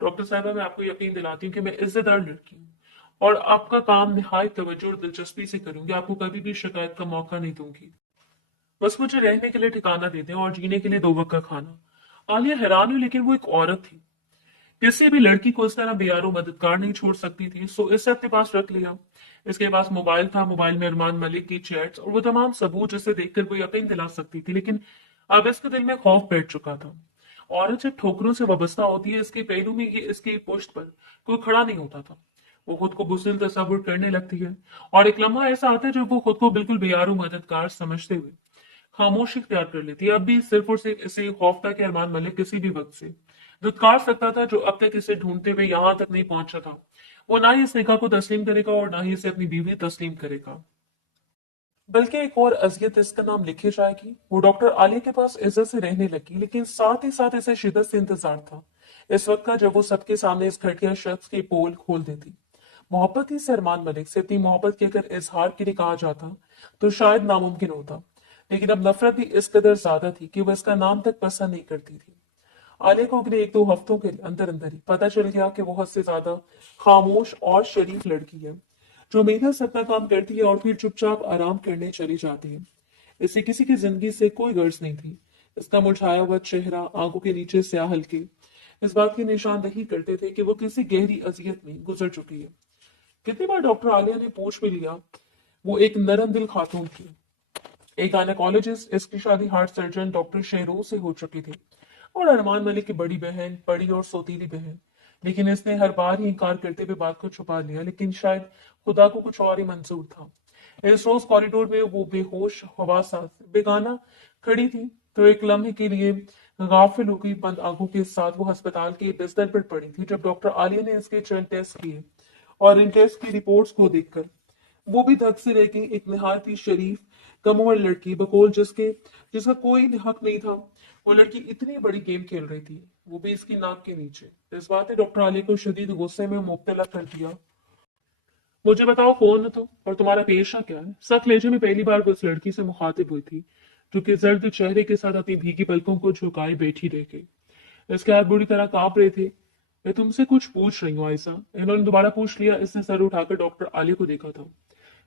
डॉक्टर साहबा, मैं आपको यकीन दिलाती हूँ कि मैं इज्जतदार लड़की हूँ, और आपका काम निहायत तवज्जो और दिलचस्पी से करूंगी। आपको कभी भी शिकायत का मौका नहीं दूंगी। बस मुझे रहने के लिए ठिकाना दे दें और जीने के लिए 2 वक्त का खाना। आलिया हैरान हुई, लेकिन वो एक औरत थी। किसी भी लड़की को इस तरह बेयारो मददगार नहीं छोड़ सकती थी। सो इसे अपने पास रख लिया। इसके पास मोबाइल था, मोबाइल में अरमान मलिक की चैट्स और वो तमाम सबूत जिसे देखकर वो यकीन दिला सकती थी। लेकिन अब इसके दिल में खौफ बैठ चुका था। औरत जब ठोकरों से वाबस्ता होती है, इसके पहलू में ये इसकी पुश्त पर कोई खड़ा नहीं होता था। वो खुद को बुज़दिल तस्वुर करने लगती है, और एक लम्हा ऐसा आता है जब वो खुद को बिल्कुल बेयारो मददगार समझते हुए खामोशी इख्तियार कर लेती है। अब भी सिर्फ और सिर्फ इसे खौफ था कि अरमान मलिक किसी भी वक्त से धुतकार सकता था, जो अब तक इसे ढूंढते हुए यहां तक नहीं पहुंचा था। वो ना ही इस निकाह को तस्लीम करेगा, और ना ही इसे अपनी बीवी तस्लीम करेगा, बल्कि एक और अजियत इसका नाम लिखी जाएगी। वो डॉक्टर आलिया के पास इज्जत से रहने लगी, लेकिन साथ ही साथ इसे शिद्दत से इंतजार था इस वक्त का, जब वो सबके सामने इस घटिया शख्स की पोल खोल देती। मोहब्बत ही से अरमान मलिक से अपनी मोहब्बत के अगर इजहार के लिए कहा जाता तो शायद नामुमकिन होता, लेकिन अब नफरत भी इस कदर ज्यादा थी कि वह इसका नाम तक पसंद नहीं करती थी। आलिया को अगले 1-2 हफ्तों के अंदर अंदर ही पता चल गया कि वो हद से ज्यादा खामोश और शरीफ लड़की है, जो मेहनत से अपना काम करती है और फिर चुपचाप आराम करने चली जाती है। इसे किसी की जिंदगी से कोई गर्ज नहीं थी। इसका मुरझाया हुआ चेहरा, आंखों के नीचे स्याह हल्के इस बात की निशानदही करते थे कि वो किसी गहरी अजियत में गुजर चुकी है। कितनी बार डॉक्टर आलिया ने पूछ भी लिया। वो एक नरम दिल खातून थी, एक गायनेकोलॉजिस्ट। इसकी शादी हार्ट सर्जन डॉक्टर शेरों से हो चुकी थी, और अरमान मलिक की बड़ी बहन, बड़ी और सौतीली बहन। लेकिन इसने हर बार ही इनकार करते हुए बात को छुपा लिया, लेकिन शायद खुदा को कुछ और ही मंजूर था। इस रोज कॉरिडोर में वो बेहोश हवासा बेगाना खड़ी थी, तो एक लम्हे के लिए गाफिल हो गई। बंद आंखों के साथ वो अस्पताल के बिस्तर पर पड़ी थी जब डॉक्टर आलिया ने इसके चंद टेस्ट किए, और इन टेस्ट की रिपोर्ट्स को देखकर वो भी धक से रह गई। एक निहायत ही शरीफ कम उम्र लड़की, बकौल जिसका कोई हक नहीं था, वो लड़की इतनी बड़ी गेम खेल रही थी, वो भी इसकी नाक के नीचे। इस बात ने डॉक्टर आलिया को शदीद गुस्से में मुब्तला कर दिया। मुझे बताओ, कौन हो तुम और तुम्हारा पेशा क्या है? सख्त लहजे में पहली बार वो उस लड़की से मुखातिब हुई थी, जो कि जर्द चेहरे के साथ अपनी भीगी पलकों को झुकाए बैठी रह गई। इसके हाथ बुरी तरह कांप रहे थे। मैं तुमसे कुछ पूछ रही हूँ आयसा। इन्होंने दोबारा पूछ लिया। इसने सर उठाकर डॉक्टर आलिया को देखा था।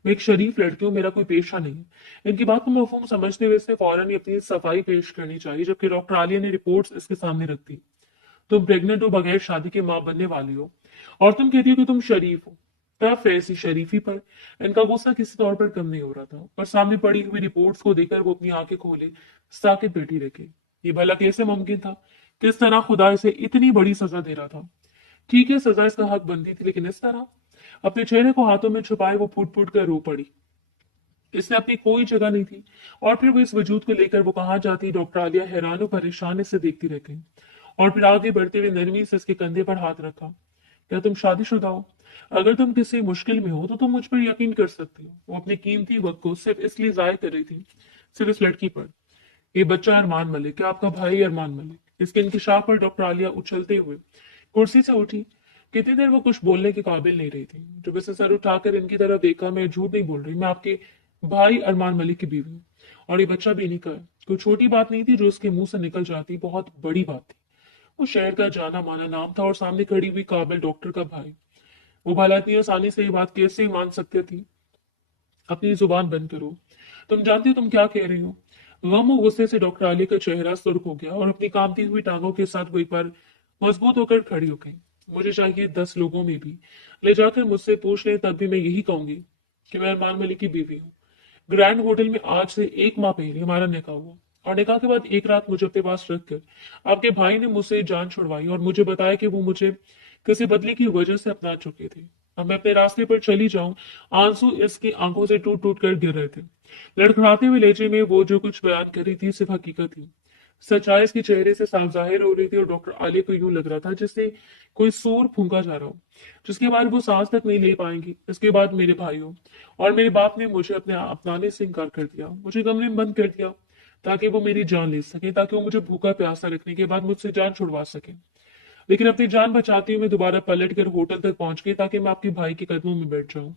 मैं एक शरीफ लड़की हूँ, मेरा कोई पेशा नहीं है। इनकी बात को मफहूम समझते हुए इसने फौरन ही अपनी सफाई पेश करनी चाहिए, जबकि डॉक्टर आलिया ने रिपोर्ट्स इसके सामने रख दी। तुम प्रेग्नेंट हो, बगैर शादी के मां बनने वाली हो, और तुम कहती हो कि तुम शरीफ हो। टफ है ऐसी शरीफी पर। इनका गुस्सा किसी तौर पर कम नहीं हो रहा था, पर सामने पड़ी हुई रिपोर्ट्स को देखकर वो अपनी आंखें खोले साकित बैठी रखे। ये भला कैसे मुमकिन था? किस तरह खुदा इसे इतनी बड़ी सजा दे रहा था? ठीक है, सजा इसका हक बनती थी, लेकिन इस तरह? अपने चेहरे को हाथों में छुपाए वो फूट फूट कर रो पड़ी। इसने अपनी कोई जगह नहीं थी, और फिर वो इस वजूद को लेकर वो कहाँ जाती? डॉक्टर आलिया हैरान और परेशान से देखती रह गई, और फिर आगे बढ़ते हुए नरमी से इसके कंधे पर हाथ रखा। क्या तुम शादीशुदा हो? अगर तुम किसी मुश्किल में हो तो तुम मुझ पर यकीन कर सकती हो। वो अपने कीमती वक्त को सिर्फ इसलिए जाया कर रही थी, सिर्फ इस लड़की पर। ये बच्चा अरमान मलिक, क्या आपका भाई अरमान मलिक? इसके इंकिशाफ पर डॉक्टर आलिया उछलते हुए कुर्सी से उठी। कितनी देर वो कुछ बोलने के काबिल नहीं रही थी। जब इसे सर उठाकर इनकी तरफ देखा, मैं झूठ नहीं बोल रही, मैं आपके भाई अरमान मलिक की बीवी हूँ, और ये बच्चा भी इन्हीं का है। कोई छोटी बात नहीं थी जो उसके मुंह से निकल जाती, बहुत बड़ी बात थी। वो शहर का जाना माना नाम था, और सामने खड़ी हुई काबिल डॉक्टर का भाई। वो भला इतनी आसानी से ये बात कैसे मान सकती थी? अपनी जुबान बंद करो, तुम जानती हो तुम क्या कह रही हो? गम और गुस्से से डॉक्टर आलिया का चेहरा सुर्ख हो गया, और अपनी कांपती हुई टांगों के साथ वो एक बार मजबूत होकर खड़ी हो गई। मुझे चाहिए 10 लोगों में भी ले जाकर मुझसे पूछ ले, तब भी मैं यही कहूंगी कि मैं अरमान मलिक की बीवी हूँ। ग्रैंड होटल में आज से 1 माह पहले हमारा निकाह हुआ, और निकाह के बाद एक रात मुझे अपने पास रखकर आपके भाई ने मुझसे जान छुड़वाई, और मुझे बताया कि वो मुझे किसी बदले की वजह से अपना चुके थे। अब मैं अपने रास्ते पर चली जाऊं, आंसू इसकी आंखों से टूट टूट कर गिर रहे थे। लड़खड़ाते हुए लहजे में वो जो कुछ बयान कर रही थी सिर्फ हकीकत थी। सच्चाई इसके चेहरे से साफ जाहिर हो रही थी, और डॉक्टर आलिया को यूं लग रहा था जैसे कोई सूर फूंका जा रहा हो, जिसके बाद वो सांस तक नहीं ले पाएंगी। इसके बाद मेरे भाइयों और मेरे बाप ने मुझे अपने अपनाने से इनकार कर दिया, मुझे कमरे में बंद कर दिया ताकि वो मेरी जान ले सके, ताकि वो मुझे भूखा प्यासा रखने के बाद मुझसे जान छुड़वा सके। लेकिन अपनी जान बचाते हुए मैं दोबारा पलट कर होटल तक पहुंच गई, ताकि मैं आपके भाई के कदमों में बैठ जाऊं,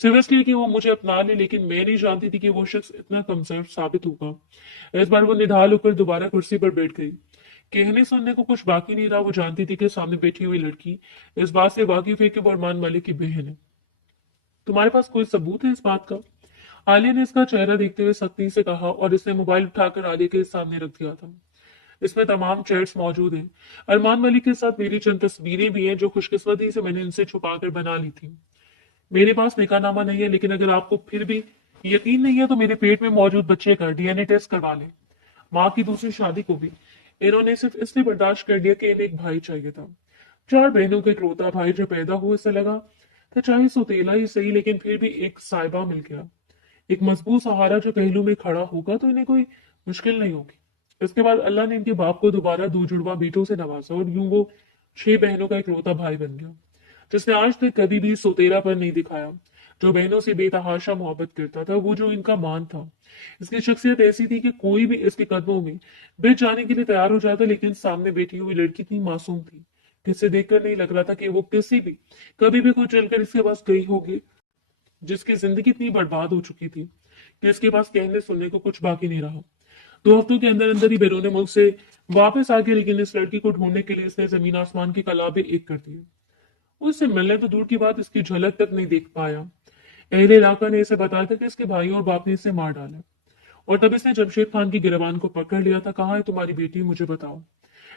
सिर्फ इसलिए कि वो मुझे अपना ले। लेकिन मैं नहीं जानती थी कि वो शख्स इतना कमजोर साबित होगा। इस बार वो निढाल होकर दोबारा कुर्सी पर बैठ गई। कहने सुनने को कुछ बाकी नहीं रहा। वो जानती थी कि सामने बैठी हुई लड़की इस बात से वाकिफ है कि वो अरमान मलिक की बहन है। तुम्हारे पास कोई सबूत है इस बात का? आलिया ने इसका चेहरा देखते हुए सख्ती से कहा, और इसने मोबाइल उठाकर आलिया के सामने रख दिया था। इसमें तमाम चैट्स मौजूद हैं। अरमान मलिक के साथ मेरी चंद तस्वीरें भी हैं जो खुशकिस्मती से मैंने इनसे छुपाकर बना ली थी। मेरे पास निकाहनामा नहीं है, लेकिन अगर आपको फिर भी यकीन नहीं है तो मेरे पेट में मौजूद बच्चे का डीएनए टेस्ट करवा लें। माँ की दूसरी शादी को भी इन्होंने सिर्फ इसलिए बर्दाश्त कर लिया कि इन्हें एक भाई चाहिए था। 4 बहनों का इकलौता भाई जो पैदा हुआ, इसे लगा था चाहे सौतेला ही सही, लेकिन फिर भी एक साहिबा मिल गया, एक मजबूत सहारा जो पहलू में खड़ा होगा तो इन्हें कोई मुश्किल नहीं होगी। इसके बाद अल्लाह ने इनके बाप को दोबारा 2 जुड़वा बेटों से नवाजा, और यूं वो 6 बहनों का इकलौता भाई बन गया, जिसने आज तक कभी भी सौतेलापन नहीं दिखाया, जो बहनों से बेतहाशा मोहब्बत करता था, वो जो इनका मान था। इसकी शख्सियत ऐसी थी कि कोई भी इसके कदमों में बैठ जाने के लिए तैयार हो जाता, लेकिन सामने बैठी हुई लड़की इतनी मासूम थी कि इसे देखकर नहीं लग रहा था कि वो किसी भी कभी भी कोई चलकर इसके पास गई होगी, जिसकी जिंदगी इतनी बर्बाद हो चुकी थी कि इसके पास कहने सुनने को कुछ बाकी नहीं रहा। 2 हफ्तों के अंदर अंदर ही बैरून मुल्क से वापस आ गई, लेकिन इस लड़की को ढूंढने के लिए इसने जमीन आसमान की कलाबे एक कर दिए। उससे मिलने तो दूर की बात, इसकी झलक तक नहीं देख पाया। अहले इलाका ने इसे बताया था कि इसके भाई और बाप ने इसे मार डाला, और तब इसने जमशेद खान की गिरबान को पकड़ लिया था। कहाँ है तुम्हारी बेटी, मुझे बताओ।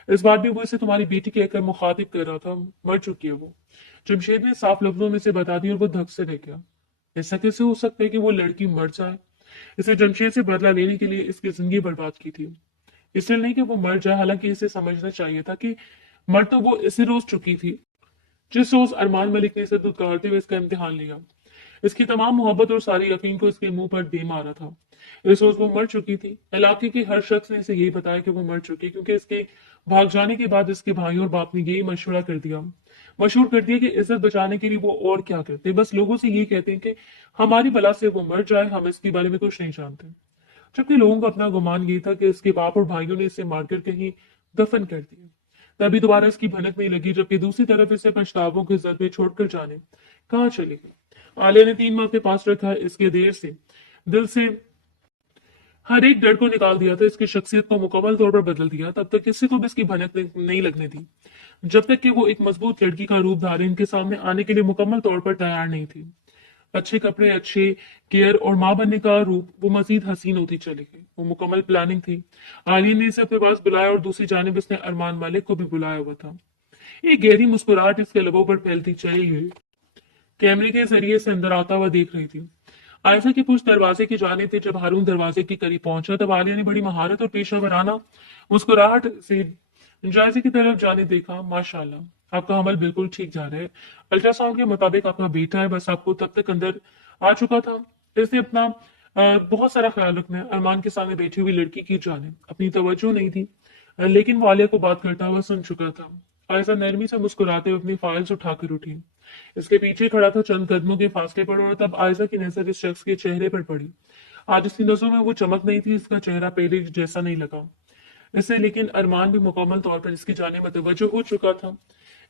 इस बार भी वो इसे तुम्हारी बेटी कहकर मुखातिब कर रहा था, मर चुकी है वो। जमशेद ने साफ लफ्जों में से बता दी, और वो धक से रह गया। ऐसा कैसे हो सकता है कि वो लड़की मर जाए? इसे जमशेद से बदला लेने के लिए इसकी जिंदगी बर्बाद की थी, इसलिए नहीं कि वो मर जाए। हालांकि इसे समझना चाहिए था कि मर तो वो इसी रोज चुकी थी जिस रोज अरमान मलिक ने इसे दुत्कारते हुए इसका इम्तिहान लिया। इसकी तमाम मोहब्बत और सारी यकीन को इसके मुंह पर दे मारा था। इस रोज वो मर चुकी थी। इलाके के हर शख्स ने इसे यही बताया कि वो मर चुकी, क्योंकि इसके भाग जाने के बाद इसके भाई और बाप ने यही मशहूर कर दिया कि इज्जत बचाने के लिए वो और क्या करते, बस लोगों से यही कहते हैं कि हमारी बला से वो मर जाए, हम इसके बारे में कुछ नहीं जानते। जबकि लोगों को अपना गुमान ये था कि इसके बाप और भाइयों ने इसे मारकर कहीं दफन कर दिया। तभी दोबारा इसकी भनक नहीं लगी, जबकि दूसरी तरफ इसे पछतावों के जरिए छोड़कर जाने कहाँ चली गई। आलिया ने 3 माह अपने पास रखा, इसके देर से दिल से हर एक डर को निकाल दिया था, इसकी शख्सियत को मुकम्मल तौर पर बदल दिया। तब तक किसी को भी इसकी भनक नहीं लगने दी, जब तक कि वो एक मजबूत लड़की का रूप धारे इनके सामने आने के लिए मुकम्मल तौर पर तैयार नहीं थी। अच्छे कपड़े, अच्छे केयर और माँ बनने का रूप, वो मजीद हसीन होती चली गई। वो मुकम्मल प्लानिंग थी। आलिया ने इसे अपने पास बुलाया, और दूसरी जानिब इसने अरमान मलिक को भी बुलाया हुआ था। एक गहरी मुस्कुराहट इसके लबों पर फैलती चली गई। कैमरे के जरिए से अंदर आता हुआ देख रही थी। आयशा की पूछ दरवाजे की जाने थी। जब हारून दरवाजे के करीब पहुंचा तब आलिया ने बड़ी महारत और पेशेवराना मुस्कुराहट से जायजे की तरफ जाने देखा। माशाल्लाह, आपका अमल बिल्कुल ठीक जा रहा है। अल्ट्रासाउंड के मुताबिक आपका बेटा है। बस आपको तब तक अंदर आ चुका था। इसने अपना बहुत सारा ख्याल रखना है। अरमान के सामने बैठी हुई लड़की की जाने अपनी तवज्जो नहीं थी, लेकिन वो आलिया को बात करता हुआ सुन चुका था। आयशा नरमी से मुस्कुराते हुए अपनी फाइल्स उठाकर उठी। इसके पीछे खड़ा था चंद कदमों के फासले पर, और तब आयशा की नजर इस शख्स के चेहरे पर पड़ी। आज उसकी नजरों में वो चमक नहीं थी। इसका चेहरा पहले जैसा नहीं लगा इसे, लेकिन अरमान भी मुकम्मल तौर पर इसकी जाने मतवज्जो हो चुका था।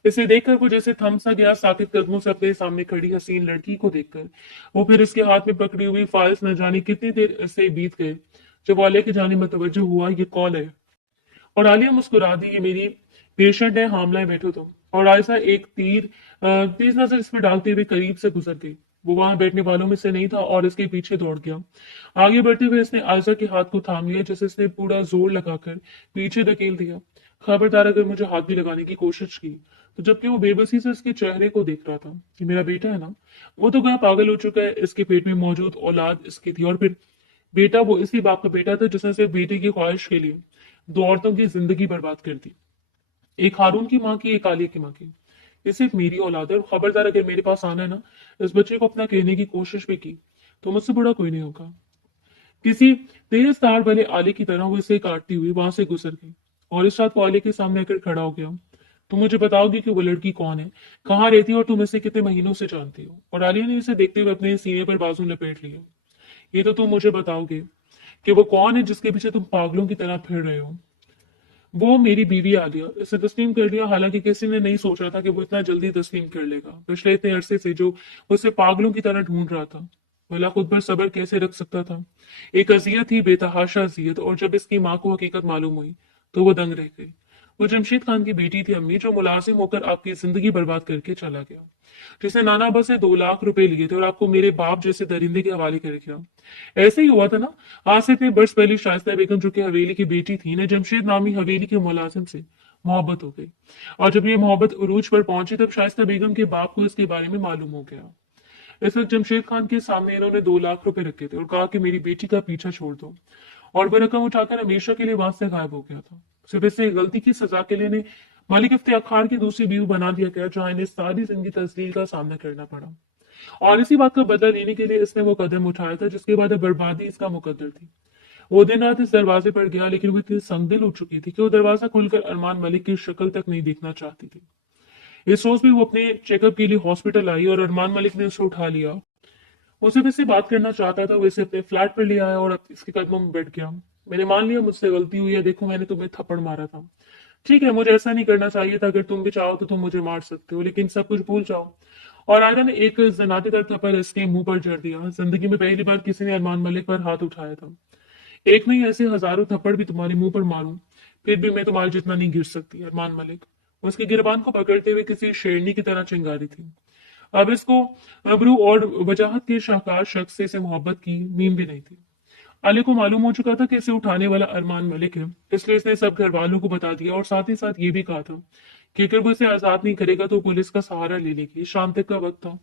इसे देखकर वो जैसे थम सा गया। साकित कदमों से अपने सामने खड़ी हसीन लड़की को देखकर वो फिर इसके हाथ में पकड़ी हुई फाइल्स न जाने कितनी देर से बीत गए। जब आलिया की जाने मतवज्जो हुआ, ये कॉल है। और आलिया मुस्कुरा दी। ये मेरी पेशेंट है, हामला है, बैठो तुम। और आयशा एक तेज नजर इस पर डालते हुए करीब से गुजर गई। वो वहां बैठने वालों में से नहीं था और इसके पीछे दौड़ गया। आगे बढ़ते हुए इसने आयशा के हाथ को थाम लिया, जैसे इसने पूरा जोर लगाकर पीछे धकेल दिया। खबरदार अगर मुझे हाथ भी लगाने की कोशिश की तो। जबकि वो बेबसी से इसके चेहरे को देख रहा था कि मेरा बेटा है ना, वो तो गया पागल हो चुका है। इसके पेट में मौजूद औलाद इसकी थी, और फिर बेटा वो इसी बाप का बेटा था जिसने सिर्फ बेटे की ख्वाहिश के लिए दो औरतों की जिंदगी बर्बाद कर दी। एक हारून की माँ की, एक आलिया की माँ की। ये सिर्फ मेरी औलाद है। और खबरदार अगर मेरे पास आना है ना, इस बच्चे को अपना कहने की कोशिश भी की तो मुझसे बड़ा कोई नहीं होगा। किसी तेज तार वाले आले की तरह वो इसे काटती हुई वहां से गुजर गई। और इस रात वो आले के सामने आकर खड़ा हो गया। तुम मुझे बताओगी कि वो लड़की कौन है, कहाँ रहती है, और तुम इसे कितने महीनों से जानती हो। और आलिया ने इसे देखते हुए अपने सीने पर बाजू लपेट लिया। ये तो तुम मुझे बताओगे कि वो कौन है जिसके पीछे तुम पागलों की तरह फिर रहे हो। वो मेरी बीवी आलिया। इसे तस्लीम कर लिया। हालांकि किसी ने नहीं सोचा था कि वो इतना जल्दी तस्लीम कर लेगा। पिछले इतने अरसे से जो उसे पागलों की तरह ढूंढ रहा था, भला खुद पर सब्र कैसे रख सकता था। एक अजियत ही, बेतहाशा अजियत। और जब इसकी माँ को हकीकत मालूम हुई तो वो दंग रह गई। वो जमशेद खान की बेटी थी अम्मी, जो मुलाजिम होकर आपकी जिंदगी बर्बाद करके चला गया, जिसने नाना अब्बा से 2 लाख रुपए लिए थे और आपको मेरे बाप जैसे दरिंदे के हवाले कर दिया। ऐसे ही हुआ था ना। आज से इतने बरस पहले शाइस्ता बेगम, जो कि हवेली की बेटी थी, ने जमशेद नामी हवेली के मुलाजिम से मोहब्बत हो गई। और जब ये मोहब्बत उरूज पर पहुंची तब शाइस्ता बेगम के बाप को इसके बारे में मालूम हो गया। इस वक्त जमशेद खान के सामने इन्होंने 2 लाख रुपए रखे थे और कहा कि मेरी बेटी का पीछा छोड़ दो। और वो रकम उठाकर हमेशा के लिए वहां से गायब हो गया था। सिर्फ इससे गलती की सजा के लिए इन्हें मलिक इफ्तियार खान की दूसरी बीवी बना दिया गया, जहां इन्हें सारी जिंदगी तस्लील का सामना करना पड़ा। और इसी बात का बदला लेने के लिए इसने वो कदम उठाया था जिसके बाद अब बर्बादी इसका मुकद्दर थी। वो दिन रात इस दरवाजे पर गया, लेकिन वो इतनी संगदिल हो चुकी थी कि वो दरवाजा खोलकर अरमान मलिक की शक्ल तक नहीं देखना चाहती थी। इस रोज भी वो अपने चेकअप के लिए हॉस्पिटल आई और अरमान मलिक ने उसे उठा लिया। वो सिर्फ इससे बात करना चाहता था। वो इसे अपने फ्लैट पर ले आया और अब इसके कदमों में बैठ गया। मैंने मान लिया मुझसे गलती हुई है। देखो, मैंने तुम्हें थप्पड़ मारा था। ठीक है, मुझे ऐसा नहीं करना चाहिए था। अगर तुम भी चाहो तो तुम मुझे मार सकते हो, लेकिन सब कुछ भूल जाओ। और आयरा ने एक जनातेदार थप्पड़ इसके मुंह पर जड़ दिया। जिंदगी में पहली बार किसी ने अरमान मलिक पर हाथ उठाया था। एक नहीं, ऐसे हजारों थप्पड़ भी तुम्हारे मुंह पर मारूं, फिर भी मैं तुम्हारे जितना नहीं गिर सकती, अरमान मलिक। उसकी गिरबान को पकड़ते हुए किसी शेरनी की तरह चिंगारी थी। अब इसको अबरू और वजाहत के शाहकार शख्स से इसे मोहब्बत की नींद भी नहीं थी। अली को मालूम हो चुका था कि इसे उठाने वाला अरमान मलिक है, इसलिए इसने सब घर वालों को बता दिया और साथ ही साथ ये भी कहा था कि अगर वो इसे आजाद नहीं करेगा तो पुलिस का सहारा ले लेगी। शाम तक का वक्त था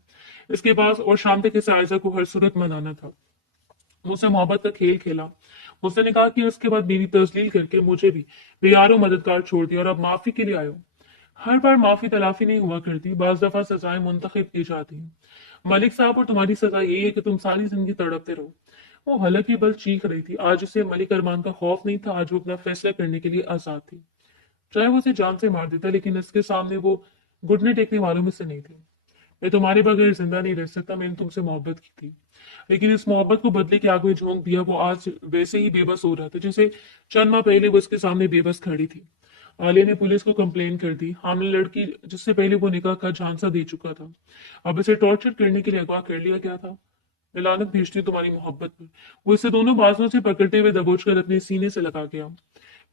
इसके पास, और शाम तक इसे आयजा को हर सूरत मनाना था। मुझसे मोहब्बत का खेल खेला। मुझसे ने कहा कि उसके बाद मेरी तजलील करके मुझे भी बेयारो मददगार छोड़ दिया और अब माफी के लिए आयो। हर बार माफी तलाफी नहीं हुआ करती, बाज दफा सजाएं मुंतखब की जाती हैं। मलिक साहब, और तुम्हारी सजा यही है कि तुम सारी जिंदगी तड़पते रहो। वो हलक की बल चीख रही थी। आज उसे मलिक अरमान का खौफ नहीं था। आज वो अपना फैसला करने के लिए आजाद थी। चाहे वो उसे जान से मार देता, लेकिन इसके सामने वो घुटने टेकने वालों में से नहीं थी। मैं तुम्हारे बगैर जिंदा नहीं रह सकता। मैंने तुमसे मोहब्बत की थी, लेकिन इस मोहब्बत को बदले की आग में झोंक दिया। वो आज वैसे ही बेबस हो रहा था जैसे चंद माह पहले वो उसके सामने बेबस खड़ी थी। आलिया ने पुलिस को कंप्लेन कर दी। हामिल लड़की जिससे पहले वो निकाह का झांसा दे चुका था, अब इसे टॉर्चर करने के लिए अगवा कर लिया गया था। मैं लानत भेजती हूँ तुम्हारी मोहब्बत पर। वो इसे दोनों बाजुओं से पकड़ते हुए दबोच कर अपने सीने से लगा गया।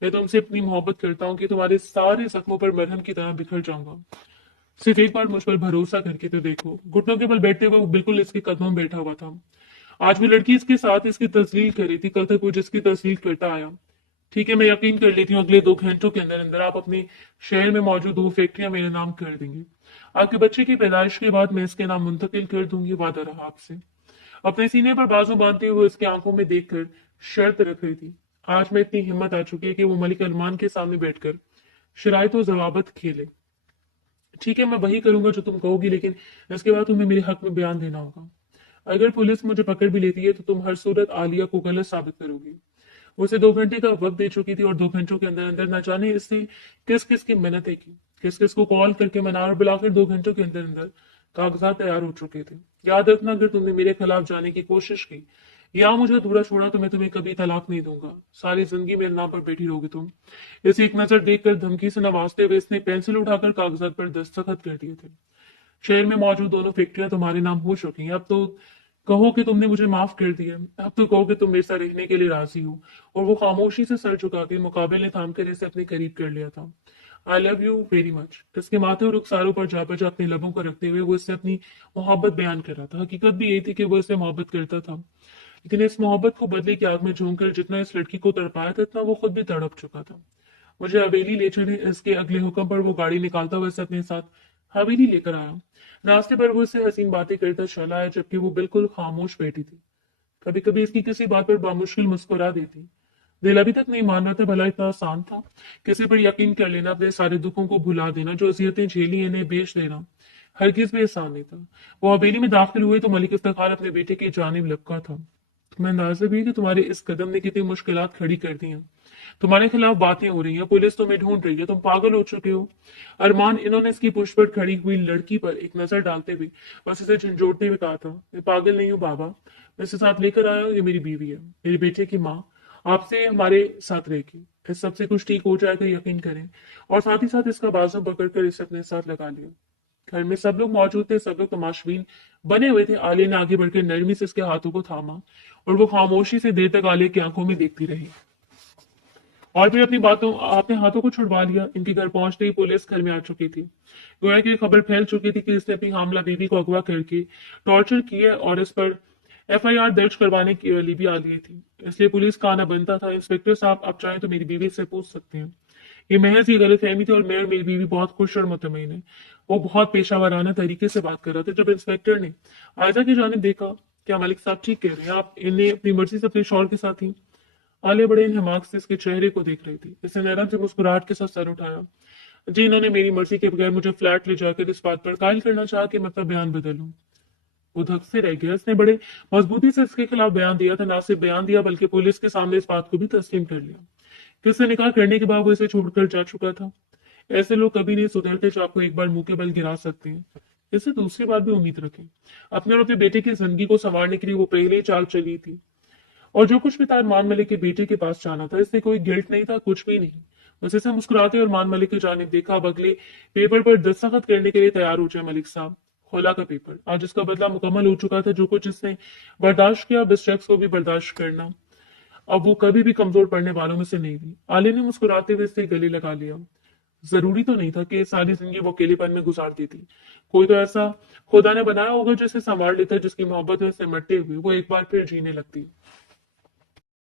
मैं तुमसे इतनी मोहब्बत करता हूँ कि तुम्हारे सारे जख्मों पर मरहम की तरह बिखर जाऊंगा। सिर्फ एक बार मुझ पर भरोसा करके तो देखो। घुटनों के बल बैठते हुए वो बिल्कुल इसके कदमों में बैठा हुआ था। आज भी लड़की इसके साथ इसकी तस्लील कर रही थी, कल तक वो जिसकी तस्लील करता आया। ठीक है, मैं यकीन कर लेती हूँ अगले 2 घंटों के अंदर अंदर आप अपने शहर में मौजूद 2 फैक्ट्रियां मेरे नाम कर देंगे। आपके बच्चे की पैदाइश के बाद मैं इसके नाम मुंतकिल कर दूंगी, वादा रहा आपसे। अपने सीने पर बाजू बांधते हुए उसकी आंखों में देखकर शर्त रख रही थी। आज मैं इतनी हिम्मत आ चुकी है कि वो मलिक अरमान के सामने बैठकर शरायत और जवाबत खेले। ठीक है, मैं वही करूंगा जो तुम कहोगी, लेकिन इसके बाद तुम्हें मेरे हक में बयान देना होगा। अगर पुलिस मुझे पकड़ भी लेती है तो तुम हर सूरत आलिया को गलत साबित करोगी। उसे 2 घंटे का वक्त दे चुकी थी और 2 घंटों के अंदर अंदर न जाने इसने किस किस की मिन्नतें की, किस किस को कॉल करके मना और बुलाकर 2 घंटों के अंदर अंदर कागजात तैयार हो चुके थे। याद रखना, अगर तुमने मेरे खिलाफ जाने की कोशिश की या मुझे अधूरा छोड़ा तो मैं तुम्हें कभी तलाक नहीं दूंगा। सारी जिंदगी मेरे नाम पर बैठी रहोगे तुम। इसे एक नजर देखकर धमकी से नवाजते हुए इसने पेंसिल उठाकर कागजात पर दस्तखत कर दिए थे। शहर में मौजूद 2 फैक्ट्रियां तुम्हारे नाम हो चुकी हैं। अब तो कहो कि तुमने मुझे माफ कर दिया, अब तो कहो कि तुम मेरे साथ रहने के लिए राजी हो। और वो खामोशी से सर झुका के मुकाबले थाम कर इसे अपने करीब कर लिया था। I love you very much इसके माथे और रुखसारों पर जा बजा अपने लबों को रखते हुए वो इससे अपनी मोहब्बत बयान कर रहा था। हकीकत भी यही थी कि वो इससे मोहब्बत करता था, लेकिन इस मोहब्बत को बदले की आग में झोंक कर जितना इस लड़की को तड़पाया था इतना वो खुद भी तड़प चुका था। मुझे हवेली ले चले, इसके अगले हुक्म पर वो गाड़ी निकालता हुआ इसे अपने साथ हवेली लेकर आया। रास्ते पर वो इससे हसीन बातें करता चला आया, जबकि वो बिल्कुल खामोश बैठी थी। कभी कभी इसकी किसी बात पर बामुश्किल मुस्कुरा देती। दिल अभी तक नहीं मान रहा था, भला इतना आसान था किसी पर यकीन कर लेना, अपने सारे दुखों को भुला देना, जो अजियतें झेली इन्हें बेच देना हरगिज भी आसान नहीं था। वो हवेली में दाखिल हुए तो मलिक इफ्तिखार अपने बेटे की जानिब लपका था। तुम्हें अंदाजा भी है कि तुम्हारे इस कदम ने कितनी मुश्किलात खड़ी कर दी हैं। तुम्हारे खिलाफ बातें हो रही हैं, पुलिस तुम्हें ढूंढ रही है, तुम पागल हो चुके हो। अरमान, इन्होंने इसकी पुष्ट पर खड़ी हुई लड़की पर एक नजर डालते हुए बस इसे झंझोड़ते हुए कहा था, मैं पागल नहीं हूँ बाबा, मैं इसे साथ लेकर आया हूँ, ये मेरी बीवी है, मेरे बेटे की माँ आपसे हमारे साथ रहेगी। इस सबसे कुछ ठीक हो जाएगा, यकीन करें। और साथ ही साथ इसका बाजू पकड़कर इसे अपने साथ लगा लिया। घर में सब लोग मौजूद थे, सब लोग तमाशबीन बने हुए थे। आलिया ने आगे बढ़कर नरमी से इसके हाथों को थामा और वो खामोशी से देर तक आलिया की आंखों में देखती रही और फिर अपनी बातों अपने हाथों को छुड़वा लिया। इनके घर पहुंचते ही पुलिस घर में आ चुकी थी। गोया की खबर फैल चुकी थी कि इसने अपनी हामला बीवी को अगवा करके टॉर्चर किया और इस पर एफआईआर दर्ज करवाने के लिए भी आ गई थी। इसलिए पुलिस का आना बनता था। इंस्पेक्टर साहब, आप चाहें तो मेरी बीवी से पूछ सकते हैं। ये महज ही गलतफहमी थी और मैं और मेरी बीवी बहुत खुश और मुतमईन है। वो बहुत पेशावराना तरीके से बात कर रहा था। जब इंस्पेक्टर ने आयजा की जानिब देखा, क्या मलिक साहब ठीक कह रहे हैं, आप इन्हें अपनी मर्जी से अपने शौहर के साथ थी? आलिया बड़े हिमाक से इसके चेहरे को देख रही थी। इसने नरम से मुस्कुराहट के साथ सर उठाया। जी, इन्होंने मेरी मर्जी के बगैर मुझे फ्लैट ले जाकर इस बात पर कायल करना चाहा कि मैं अपना बयान बदलूं। वो धक से रह गया। इसने बड़े मजबूती से इसके खिलाफ बयान दिया था। ना सिर्फ बयान दिया बल्कि पुलिस के सामने इस बात को भी तस्लीम कर लिया कि उससे निकाह करने के बाद वो इसे छोड़कर जा चुका था। ऐसे लोग कभी नहीं सुधरते जो आपको एक बार मुंह के बल गिरा सकते हैं। इससे दूसरी बात भी उम्मीद रखें। अपने और अपने बेटे की जिंदगी को संवारने के लिए वो पहले ही चाल चली थी। और जो कुछ भी था अरमान मलिक के बेटे के पास जाना था, इससे कोई गिल्ट नहीं था, कुछ भी नहीं। बस इसे मुस्कुराते और अरमान मलिक की जानिब देखा। अब अगले पेपर पर दस्तखत करने के लिए तैयार हो जाए मलिक साहब। खोला का पेपर। आज इसका बदला मुकम्मल हो चुका था। जो कुछ इसने बर्दाश्त किया अब इस शख्स को भी बर्दाश्त करना। अब वो कभी भी कमजोर पड़ने वालों में से नहीं थी। आलिया ने मुस्कुराते हुए इससे गले लगा लिया। जरूरी तो नहीं था कि सारी जिंदगी वो अकेलेपन में गुजारती थी। कोई तो ऐसा खुदा ने बनाया होगा जिसे संभाल लेता है, जिसकी मोहब्बत में सिमटते हुए वो एक बार फिर जीने लगती।